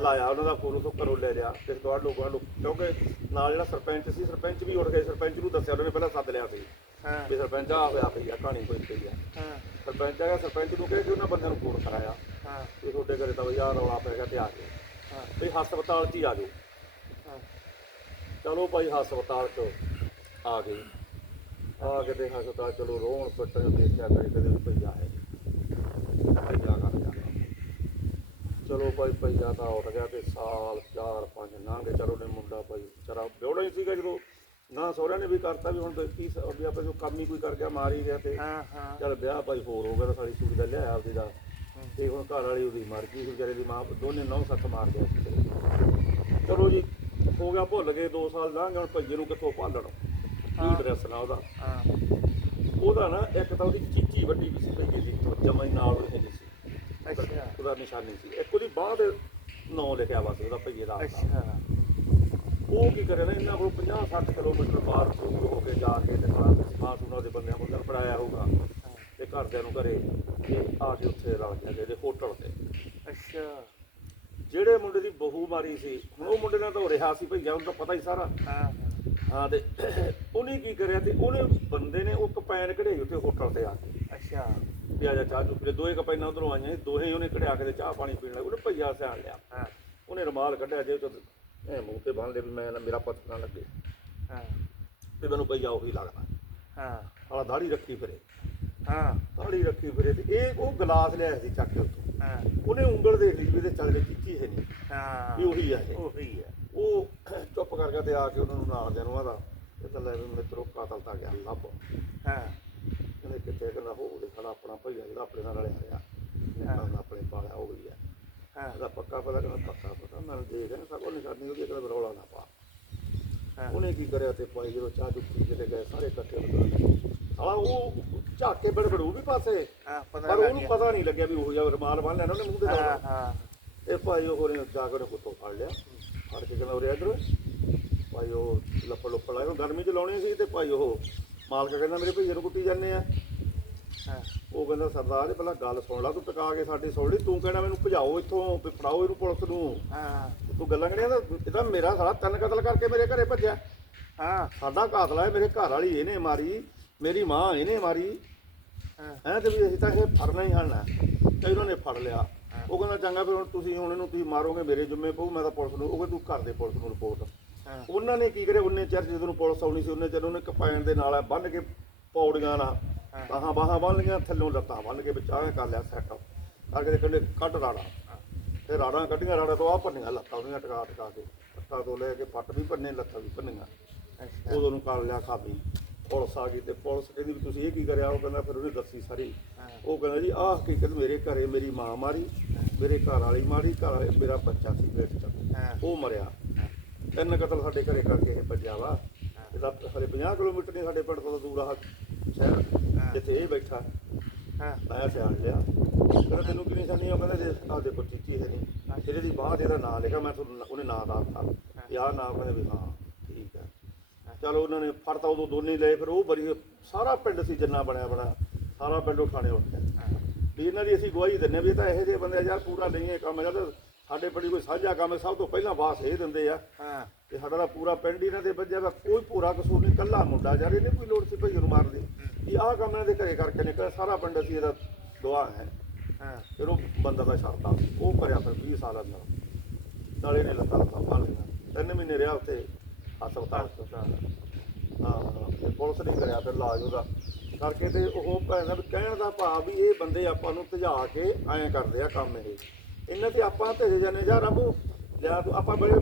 ਲਾਇਆ ਉਹਨਾਂ ਦਾ ਫੋਨ ਉਥੋਂ ਘਰੋਂ ਲੈ ਲਿਆ ਤੇ ਗਵਾੜ ਲੋ ਗਵਾੜ ਲੋ ਕਿਉਂਕਿ ਨਾਲ ਜਿਹੜਾ ਸਰਪੰਚ ਸੀ ਸਰਪੰਚ ਵੀ ਉੱਠ ਗਏ ਸਰਪੰਚ ਨੂੰ ਦੱਸਿਆ ਉਹਨਾਂ ਨੇ ਪਹਿਲਾਂ ਸੱਦ ਲਿਆ ਸੀ ਹਾਂ। ਵੀ ਸਰਪੰਚ ਆ ਹੋਇਆ ਪਈ ਆ ਕਹਾਣੀ ਕੋਈ ਪਈ ਆ। ਹਾਂ। ਸਰਪੰਚ ਆਇਆ ਸਰਪੰਚ ਨੂੰ ਕਹੇ ਕਿ ਉਹਨਾਂ ਬੰਦਿਆਂ ਨੂੰ ਫੋਨ ਕਰਾਇਆ ਹਾਂ। ਵੀ ਤੁਹਾਡੇ ਘਰੇ ਤਾਂ ਯਾਰ ਰੌਲਾ ਪੈ ਗਿਆ ਤੇ ਆ ਗਏ ਹਾਂ। ਵੀ ਹਸਪਤਾਲ 'ਚ ਹੀ ਆ ਜਾਓ। ਹਾਂ। ਚਲੋ ਭਾਈ ਹਸਪਤਾਲ 'ਚ ਆ ਗਏ। ਆ ਕੇ ਤੇ ਹਸਪਤਾਲ ਚਲੋ ਰੋਣ ਪਿੱਟਣ ਦੇਖਿਆ ਕਰੇ ਕਦੇ ਵੀ ਭਈਆ ਹੈ ਭਈਆ ਕਰ ਗਿਆ ਚਲੋ ਭਾਈ ਭਈਆ ਤਾਂ ਉੱਠ ਗਿਆ ਤੇ ਸਾਲ 4 5 ਲੰਘ ਚਲੋ ਨੇ ਮੁੰਡਾ ਭਾਈ ਚਰਾ ਵਿਹੜਾ ਹੀ ਸੀਗਾ ਜਦੋਂ ਨਾ ਸਹੁਰਿਆਂ ਨੇ ਵੀ ਕਰਤਾ ਵੀ ਹੁਣ ਸ- ਵੀ ਆਪਾਂ ਜੋ ਕੰਮ ਹੀ ਕੋਈ ਕਰ ਗਿਆ ਮਾਰ ਹੀ ਗਿਆ ਤੇ ਹਾਂ ਹਾਂ। ਚੱਲ ਵਿਆਹ ਭਾਈ ਹੋਰ ਹੋ ਗਿਆ ਤਾਂ ਸਾਡੀ ਕੁੜੀ ਦਾ ਲਿਆਇਆ ਆਪਦੀ ਦਾ। ਤੇ ਹੁਣ ਘਰ ਵਾਲੀ ਉਹਦੀ ਮਰ ਗਈ ਸੀ ਵਿਚਾਰੇ ਦੀ ਮਾਂ ਦੋਨੇ ਨੌ ਸੱਤ ਮਾਰ ਸੀ ਚਲੋ ਜੀ ਹੋ ਗਿਆ ਭੁੱਲ ਗਏ 2 ਸਾਲ ਲੰਘ ਗਏ ਹੁਣ ਭਈਏ ਨੂੰ ਕਿੱਥੋਂ ਭਾਲਣ? ਕੀ ਡਰੈਸ ਨਾ ਉਹਦਾ। ਹਾਂ। ਉਹਦਾ ਨਾ ਇੱਕ ਤਾਂ ਉਹਦੀ ਚੀਚੀ ਵੱਡੀ ਵੀ ਸੀ ਭਈਏ ਦੀ ਜਮਾਂ ਹੀ ਨਾਲ ਉਹਦੇ ਉਹਦਾ ਨਿਸ਼ਾਨੀ ਸੀ। ਇੱਕ ਉਹਦੀ ਬਾਹ ਦੇ ਨਾਂ ਲਿਖਿਆ ਵਾ ਸੀ ਉਹਦਾ ਭਈਏ ਦਾ। ਅੱਛਾ। ਉਹ ਕੀ ਕਰੇ ਨਾ ਇਹਨਾਂ ਕੋਲ 50 60 ਕਿਲੋਮੀਟਰ ਬਾਹਰ ਦੂਰ ਹੋ ਕੇ ਜਾ ਕੇ ਤੇ ਸਮਾਨ ਉਹਨਾਂ ਦੇ ਬੰਦਿਆਂ ਕੋਲ ਪੜਾਇਆ ਹੋਊਗਾ ਤੇ ਘਰਦਿਆਂ ਨੂੰ ਘਰੇ ਤੇ ਆ ਕੇ ਉੱਥੇ ਰਲ ਜਾਂਦੇ ਦੇ ਹੋਟਲ ਤੇ। ਅੱਛਾ। ਜਿਹੜੇ ਮੁੰਡੇ ਦੀ ਬਹੂ ਮਾਰੀ ਸੀ ਹੁਣ ਉਹ ਮੁੰਡੇ ਨਾਲ ਤਾਂ ਰਿਹਾ ਸੀ ਭਈਆ ਉਹਨੂੰ ਤਾਂ ਪਤਾ ਹੀ ਸਾਰਾ। ਹਾਂ ਹਾਂ। ਤੇ ਉਹਨੇ ਕੀ ਕਰਿਆ ਤੇ ਉਹਨੇ ਬੰਦੇ ਨੇ ਉਹ ਕਪੈਨ ਕਢਾਈ ਉੱਥੇ ਹੋਟਲ ਤੇ ਆ ਕੇ। ਅੱਛਾ। ਵੀ ਆ ਜਾ ਚਾਹ ਚੁੱਕ ਲੈ ਦੋਏ ਕਪੈਨਾਂ ਉਧਰੋਂ ਆਈਆਂ ਸੀ, ਦੋਹੇ ਉਹਨੇ ਕਢਿਆ ਕੇ ਤੇ ਚਾਹ ਪਾਣੀ ਪੀਣ ਲੱਗ ਉਹਨੇ ਭਈਆ ਸਿਆਣ ਲਿਆ। ਹਾਂ। ਉਹਨੇ ਰੁਮਾਲ ਕੱਢਿਆ ਜੇ ਚ ਐ ਮੂੰਹ ਤੇ ਬੰਨ ਲਿਆ ਵੀ ਮੈਂ ਨਾ ਮੇਰਾ ਪੁੱਤ ਨਾ ਲੱਗੇ। ਹਾਂ। ਤੇ ਮੈਨੂੰ ਭਈਆ ਉਹੀ ਲੱਗਦਾ। ਹਾਂ। ਆਲਾ ਦਾੜੀ ਰੱਖੀ ਫਿਰੇ। ਹਾਂ। ਦਾੜੀ ਰੱਖੀ ਫਿਰੇ ਤੇ ਇਹ ਉਹ ਗਲਾਸ ਲਿਆਇਆ ਸੀ ਚੱਕ ਕੇ ਉੱਥੋਂ। ਹਾਂ। ਉਹਨੇ ਉਂਗਲ ਦੇਖ ਲਈ ਵੀ ਇਹਦੇ ਚੱਲ ਦੇ ਚੀਚੀ ਹੈ ਨਹੀਂ ਹਾਂ। ਵੀ ਉਹੀ ਆ ਇਹ। ਉਹੀ ਹੈ ਉਹ ਚੁੱਪ ਕਰ ਗਿਆ ਤੇ ਆ ਕੇ ਉਹਨਾਂ ਨੂੰ ਨਾਲ ਦੇ ਨੂੰ ਆਦਾ। ਇਹ ਤਾਂ ਲੈ ਵੀ ਮਿੱਤਰੋ ਕਾਤਲ ਤਾਂ ਗਿਆ ਲੱਭ। ਹਾਂ। ਕਹਿੰਦੇ ਕਿੱਥੇ ਕਹਿੰਦਾ ਹੋ ਦੇ ਸਾਡਾ ਆਪਣਾ ਭਈਆ ਜਿਹੜਾ ਆਪਣੇ ਨਾਲ ਰਲਿਆ ਰਿਹਾ ਹਾਂ। ਨਿਕਲਦਾ ਆਪਣੇ ਪਾਲਿਆ ਉਹ ਹੀ ਆ। ਹਾਂ। ਇਹਦਾ ਪੱਕਾ ਪਤਾ ਕਹਿੰਦਾ ਪੱਕਾ ਪਤਾ ਮੈਂ ਦੇਖ ਰਿਹਾ ਸਭ ਨਿਸ਼ਾਨੀ ਉਹਦੀ ਕਹਿੰਦਾ ਰੌਲਾ ਨਾ ਪਾ। ਹਾਂ। ਉਹਨੇ ਕੀ ਕਰਿਆ ਤੇ ਭਾਈ ਜਦੋਂ ਚਾਹ ਚੁੱਕੀ ਚਲੇ ਗਏ ਸਾਰੇ ਇਕੱਠੇ ਹੋ ਗਏ ਸਾਲਾ ਉਹ ਝਾਕ ਕੇ ਬੜਬੜ ਉਹ ਵੀ ਪਾਸੇ। ਹਾਂ ਪਰ ਲੱਗ ਉਹਨੂੰ ਗਿਆ ਪਤਾ ਨਹੀਂ ਲੱਗਿਆ ਵੀ ਉਹ ਜਿਹਾ ਰਮਾਲ ਬੰਨ ਲੈਣਾ ਉਹਨੇ ਮੂੰਹ ਤੇ ਹਾਂ ਹਾਂ। ਇਹ ਭਾਈ ਉਹ ਨੇ ਜਾ ਕੇ ਕੁੱਤੋਂ ਫੜ ਲਿਆ। ਫੜ ਕੇ ਕਹਿੰਦਾ ਉਰੇ ਇੱਧਰ। ਭਾਈ ਉਹ ਲੱਪੜ ਲੁੱਪੜ ਲਾਇਆ ਗਰਮੀ ਚ ਲਾਉਣੀ ਸੀ ਤੇ ਭਾਈ ਉਹ ਮਾਲਕ ਕਹਿੰਦਾ ਮੇਰੇ ਭਈਏ ਨੂੰ ਕੁੱਟੀ ਜਾਂਦੇ ਆ। ਉਹ ਕਹਿੰਦਾ ਸਰਦਾਰ ਜੀ ਪਹਿਲਾਂ ਗੱਲ ਸੁਣ ਲਾ ਤੂੰ ਟਿਕਾ ਕੇ ਸਾਡੀ ਸੁਣ ਲਈ। ਤੂੰ ਕਹਿਣਾ ਮੈਨੂੰ ਭਜਾਓ ਇੱਥੋਂ ਵੀ ਫੜਾਓ ਇਹਨੂੰ ਪੁਲਿਸ ਨੂੰ। ਹਾਂ। ਤੂੰ ਗੱਲਾਂ ਕਰੀਆਂ ਤਾਂ ਇਹ ਤਾਂ ਮੇਰਾ ਸਾਲਾ ਤਿੰਨ ਕਤਲ ਕਰਕੇ ਮੇਰੇ ਘਰੇ ਭੱਜਿਆ। ਹਾਂ। ਸਾਡਾ ਕਾਤਲ ਹੈ ਮੇਰੇ ਘਰ ਵਾਲੀ ਇਹਨੇ ਮਾਰੀ ਮੇਰੀ ਮਾਂ ਇਹਨੇ ਮਾਰੀ। ਹਾਂ। ਤੇ ਵੀ ਅਸੀਂ ਤਾਂ ਇਹ ਫੜਨਾ ਹੀ ਹਲਣਾ ਤੇ ਉਹਨਾਂ ਨੇ ਫੜ ਲਿਆ। ਉਹ ਕਹਿੰਦਾ ਚੰਗਾ ਵੀ ਹੁਣ ਤੁਸੀਂ ਹੁਣ ਇਹਨੂੰ ਤੁਸੀਂ ਮਾਰੋਗੇ ਮੇਰੇ ਜ਼ਿੰਮੇ ਪਊ ਮੈਂ ਤਾਂ ਪੁਲਿਸ ਨੂੰ ਉਹ ਕਹਿੰਦਾ ਤੂੰ ਕਰ ਦੇ ਪੁਲਿਸ ਨੂੰ ਰਿਪੋਰਟ ਉਹਨਾਂ ਨੇ ਕੀ ਕਰਿਆ? ਉਹਨੇ ਚਿਰ ਜਦੋਂ ਪੁਲਿਸ ਆਉਣੀ ਸੀ ਉਹਨੇ ਚਿਰ ਉਹਨੇ ਕਪੈਣ ਦੇ ਨਾਲ ਬੰਨ ਕੇ ਪੌੜੀਆਂ ਨਾਲ। ਬਾਹਾਂ ਬਾਹਾਂ ਬੰਨ ਲਈਆਂ ਥੱਲੋਂ ਲੱਤਾਂ ਬੰਨ ਕੇ ਵਿੱਚ ਆਹ ਕਰ ਲਿਆ ਸੈੱਟ ਕਰਕੇ ਕਹਿੰਦੇ ਕੱਢ ਰਾੜਾ। ਤੇ ਰਾੜਾਂ ਕੱਢੀਆਂ ਰਾੜਾ ਤੋਂ ਆ ਭੰਨੀਆਂ ਲੱਤਾਂ ਉਹਦੀਆਂ ਟਕਾ ਟਕਾ ਕੇ। ਪੱਟਾਂ ਤੋਂ ਲੈ ਕੇ ਪੱਟ ਵੀ ਭੰਨੇ ਲੱਤਾਂ ਵੀ ਭੰਨੀਆਂ। ਉਦੋਂ ਨੂੰ ਕਰ ਲਿਆ ਖਾਬੀ ਪੁਲਿਸ ਆ ਗਈ ਤੇ ਪੁਲਿਸ ਕਹਿੰਦੀ ਵੀ ਤੁਸੀਂ ਇਹ ਕੀ ਕਰਿਆ? ਉਹ ਕਹਿੰਦਾ ਫਿਰ ਉਹਨੇ ਦੱਸੀ ਸਾਰੀ। ਉਹ ਕਹਿੰਦਾ ਜੀ ਆਹ ਹਕੀਕਤ ਮੇਰੇ ਘਰੇ ਮੇਰੀ ਮਾਂ ਮਾਰੀ ਮੇਰੇ ਘਰ ਵਾਲੀ ਮਾਰੀ ਘਰ ਵਾਲੇ ਮੇਰਾ ਬੱਚਾ ਸੀ ਹਾਂ। ਉਹ ਮਰਿਆ। ਤਿੰਨ ਕਤਲ ਸਾਡੇ ਘਰੇ ਕਰਕੇ ਇਹ ਭੱਜਿਆ ਵਾ। ਇਹਦਾ ਹਲੇ 50 ਕਿਲੋਮੀਟਰ ਨਹੀਂ ਸਾਡੇ ਪਿੰਡ ਤੋਂ ਦੂਰ ਆ ਸ਼ਹਿਰ ਜਿੱਥੇ ਇਹ ਬੈਠਾ। ਹਾਂ। ਮੈਂ ਸਿਆਣ ਲਿਆ। ਕਹਿੰਦਾ ਤੈਨੂੰ ਕੀ ਨਿਸ਼ਾਨੀ ਆ? ਉਹ ਕਹਿੰਦਾ ਜੇ ਆਪਦੇ ਕੋਲ ਚੀਚੀ ਹੈ ਨਹੀਂ ਇਹਦੇ ਦੀ ਬਾਹ ਇਹਦਾ ਨਾਂ ਲਿਖਿਆ ਮੈਂ ਤੁਹਾਨੂੰ ਉਹਨੇ ਨਾਂ ਦੱਸਤਾ ਆਹ ਨਾਂ ਕਹਿੰਦੇ ਵੀ ਹਾਂ ਠੀਕ ਹੈ। ਚਲੋ ਉਹਨਾਂ ਨੇ ਫੜ ਤਾਂ ਉਦੋਂ ਦੋਨੇ ਹੀ ਲਏ ਫਿਰ ਉਹ ਬਰੀ ਸਾਰਾ ਪਿੰਡ ਸੀ ਜਿੰਨਾ ਬਣਿਆ ਬਣਾ ਸਾਰਾ ਪਿੰਡ ਉਹ ਥਾਣੇ ਉੱਠ ਗਿਆ ਵੀ ਇਹਨਾਂ ਦੀ ਅਸੀਂ ਗਵਾਹੀ ਦਿੰਨੇ ਵੀ ਇਹ ਤਾਂ ਇਹੋ ਜਿਹੇ ਬੰਦੇ ਯਾਰ ਪੂਰਾ ਨਹੀਂ ਇਹ ਕੰਮ ਜਦ ਸਾਡੇ ਪਿੰਡ ਕੋਈ ਸਾਂਝਾ ਕੰਮ ਹੈ ਸਭ ਤੋਂ ਪਹਿਲਾਂ ਬਾਸ ਇਹ ਦਿੰਦੇ ਆ ਹਾਂ। ਤੇ ਸਾਡਾ ਤਾਂ ਪੂਰਾ ਪਿੰਡ ਹੀ ਇਹਨਾਂ ਦੇ ਵੱਜਿਆ ਵਾ ਕੋਈ ਪੂਰਾ ਕਸੂਰ ਨਹੀਂ ਕੱਲਾ ਮੁੰਡਾ ਯਾਰ ਇਹਨੇ ਕੋਈ ਲੋੜ ਸੀ ਭਈ ਨੂੰ ਮਾਰ ਦੇ ਵੀ ਆਹ ਕੰਮ ਇਹਨਾਂ ਦੇ ਘਰੇ ਕਰਕੇ ਨਿਕਲਿਆ ਸਾਰਾ ਪਿੰਡ ਅਸੀਂ ਇਹਦਾ ਦੁਆ ਹੈ। ਹਾਂ। ਫਿਰ ਉਹ ਬੰਦਾ ਦਾ ਛੱਡਦਾ ਉਹ ਕਰਿਆ ਫਿਰ 20 ਸਾਲ ਅੰਦਰ। ਨਾਲੇ ਨੇ ਲੱਤਾਂ ਲੱਤਾਂ ਪਾ ਲਈਆਂ। ਤਿੰਨ ਮਹੀਨੇ ਰਿਹਾ ਉੱਥੇ ਹਸਪਤਾਲ ਚ। ਹਾਂ ਤੇ ਪੁਲਿਸ ਨੇ ਕਰਿਆ ਫਿਰ ਇਲਾਜ ਉਹਦਾ। ਕਰਕੇ ਤੇ ਉਹ ਭੈਣਦਾ ਵੀ ਕਹਿਣ ਦਾ ਭਾਵ ਵੀ ਇਹ ਬੰਦੇ ਆਪਾਂ ਨੂੰ ਭਜਾ ਕੇ ਐਂ ਕਰਦੇ ਆ ਕੰਮ ਇਹ। ਇਹਨਾਂ ਤੇ ਆਪਾਂ ਧਿਜ ਜਾਂਦੇ ਜਾਂ ਰਾਮੂ ਲਿਆ ਤੂੰ ਆਪਾਂ ਬੜੇ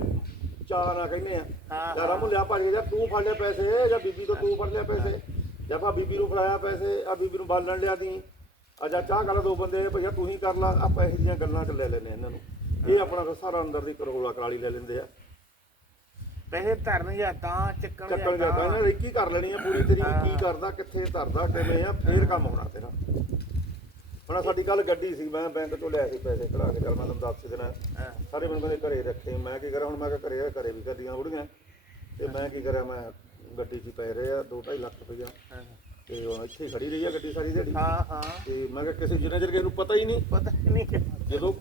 ਚਾਅ ਨਾਲ ਕਹਿੰਦੇ ਆ। ਹਾਂ, ਜਾਂ ਰਾਮੂ ਲਿਆ ਭਾਜੀ ਜਾਂ ਤੂੰ ਫੜ ਲਿਆ ਪੈਸੇ ਜਾਂ ਬੀਬੀ ਤੋਂ ਤੂੰ ਫੜ ਲਿਆ ਪੈਸੇ। ਜਾਂ ਆਪਾਂ ਬੀਬੀ ਨੂੰ ਫੜਾਇਆ ਪੈਸੇ ਆ ਬੀਬੀ ਨੂੰ ਬਾਲਣ ਲਿਆ ਦੀ ਆ ਜਾਂ ਚਾਹ ਕਰ ਦੋ ਬੰਦੇ ਭਈਆ ਤੂੰ ਹੀ ਕਰ ਲਾ ਆਪਾਂ ਇਹੋ ਜਿਹੀਆਂ ਗੱਲਾਂ 'ਚ ਲੈ ਲੈਨੇ ਇਹਨਾਂ ਨੂੰ। ਇਹ ਆਪਣਾ ਤਾਂ ਸਾਰਾ ਅੰਦਰ ਦੀ ਕਰੋਲਾ ਕਰਾਲੀ ਲੈ ਲੈਂਦੇ ਆ। ਪੈਸੇ ਧਰਨ ਜਾਂ ਤਾਂ ਚੱਕਣ ਤਾਂ ਇਹਨਾਂ ਰਿੱਕੀ ਕਰ ਲੈਣੀ ਆ ਪੂਰੀ ਤੇਰੀ ਕੀ ਕਰਦਾ ਕਿੱਥੇ ਧਰਦਾ ਕਿਵੇਂ ਆ ਫੇਰ ਕੰਮ ਹੋਣਾ ਤੇਰਾ। ਹੁਣ ਸਾਡੀ ਕੱਲ ਗੱਡੀ ਸੀ ਮੈਂ ਬੈਂਕ ਤੋਂ ਲਿਆ ਸੀ ਪੈਸੇ ਕਢਾ ਕੇ ਚੱਲ ਮੈਂ ਤੁਹਾਨੂੰ ਦੱਸ ਦੇਣਾ। ਹਾਂ। ਸਾਰੇ ਮੈਨੂੰ ਕਹਿੰਦੇ ਘਰੇ ਰੱਖੇ ਮੈਂ ਕੀ ਕਰਾਂ ਹੁਣ ਮੈਂ ਕਿਹਾ ਘਰੇ ਘਰੇ ਵੀ ਕਰਦੀਆਂ ਉੜੀਆਂ ਤੇ ਮੈਂ ਕੀ ਕਰਿਆ ਮੈਂ ਗੱਡੀ 'ਚ ਹੀ ਪੈ ਰਹੇ ਆ 2.5 ਲੱਖ ਰੁਪਈਆ। ਹਾਂ। ਤੇ ਹੁਣ ਇੱਥੇ ਹੀ ਖੜੀ ਰਹੀ ਆ ਗੱਡੀ ਸਾਰੀ ਦਿਹਾੜੀ। ਹਾਂ ਹਾਂ। ਤੇ ਮੈਂ ਕਿਹਾ ਕਿਸੇ ਜਿੰਨਾ ਚਿਰ ਕਿਸੇ ਨੂੰ ਪਤਾ ਹੀ ਨਹੀਂ। ਪਤਾ ਨਹੀਂ। ਜਦੋਂ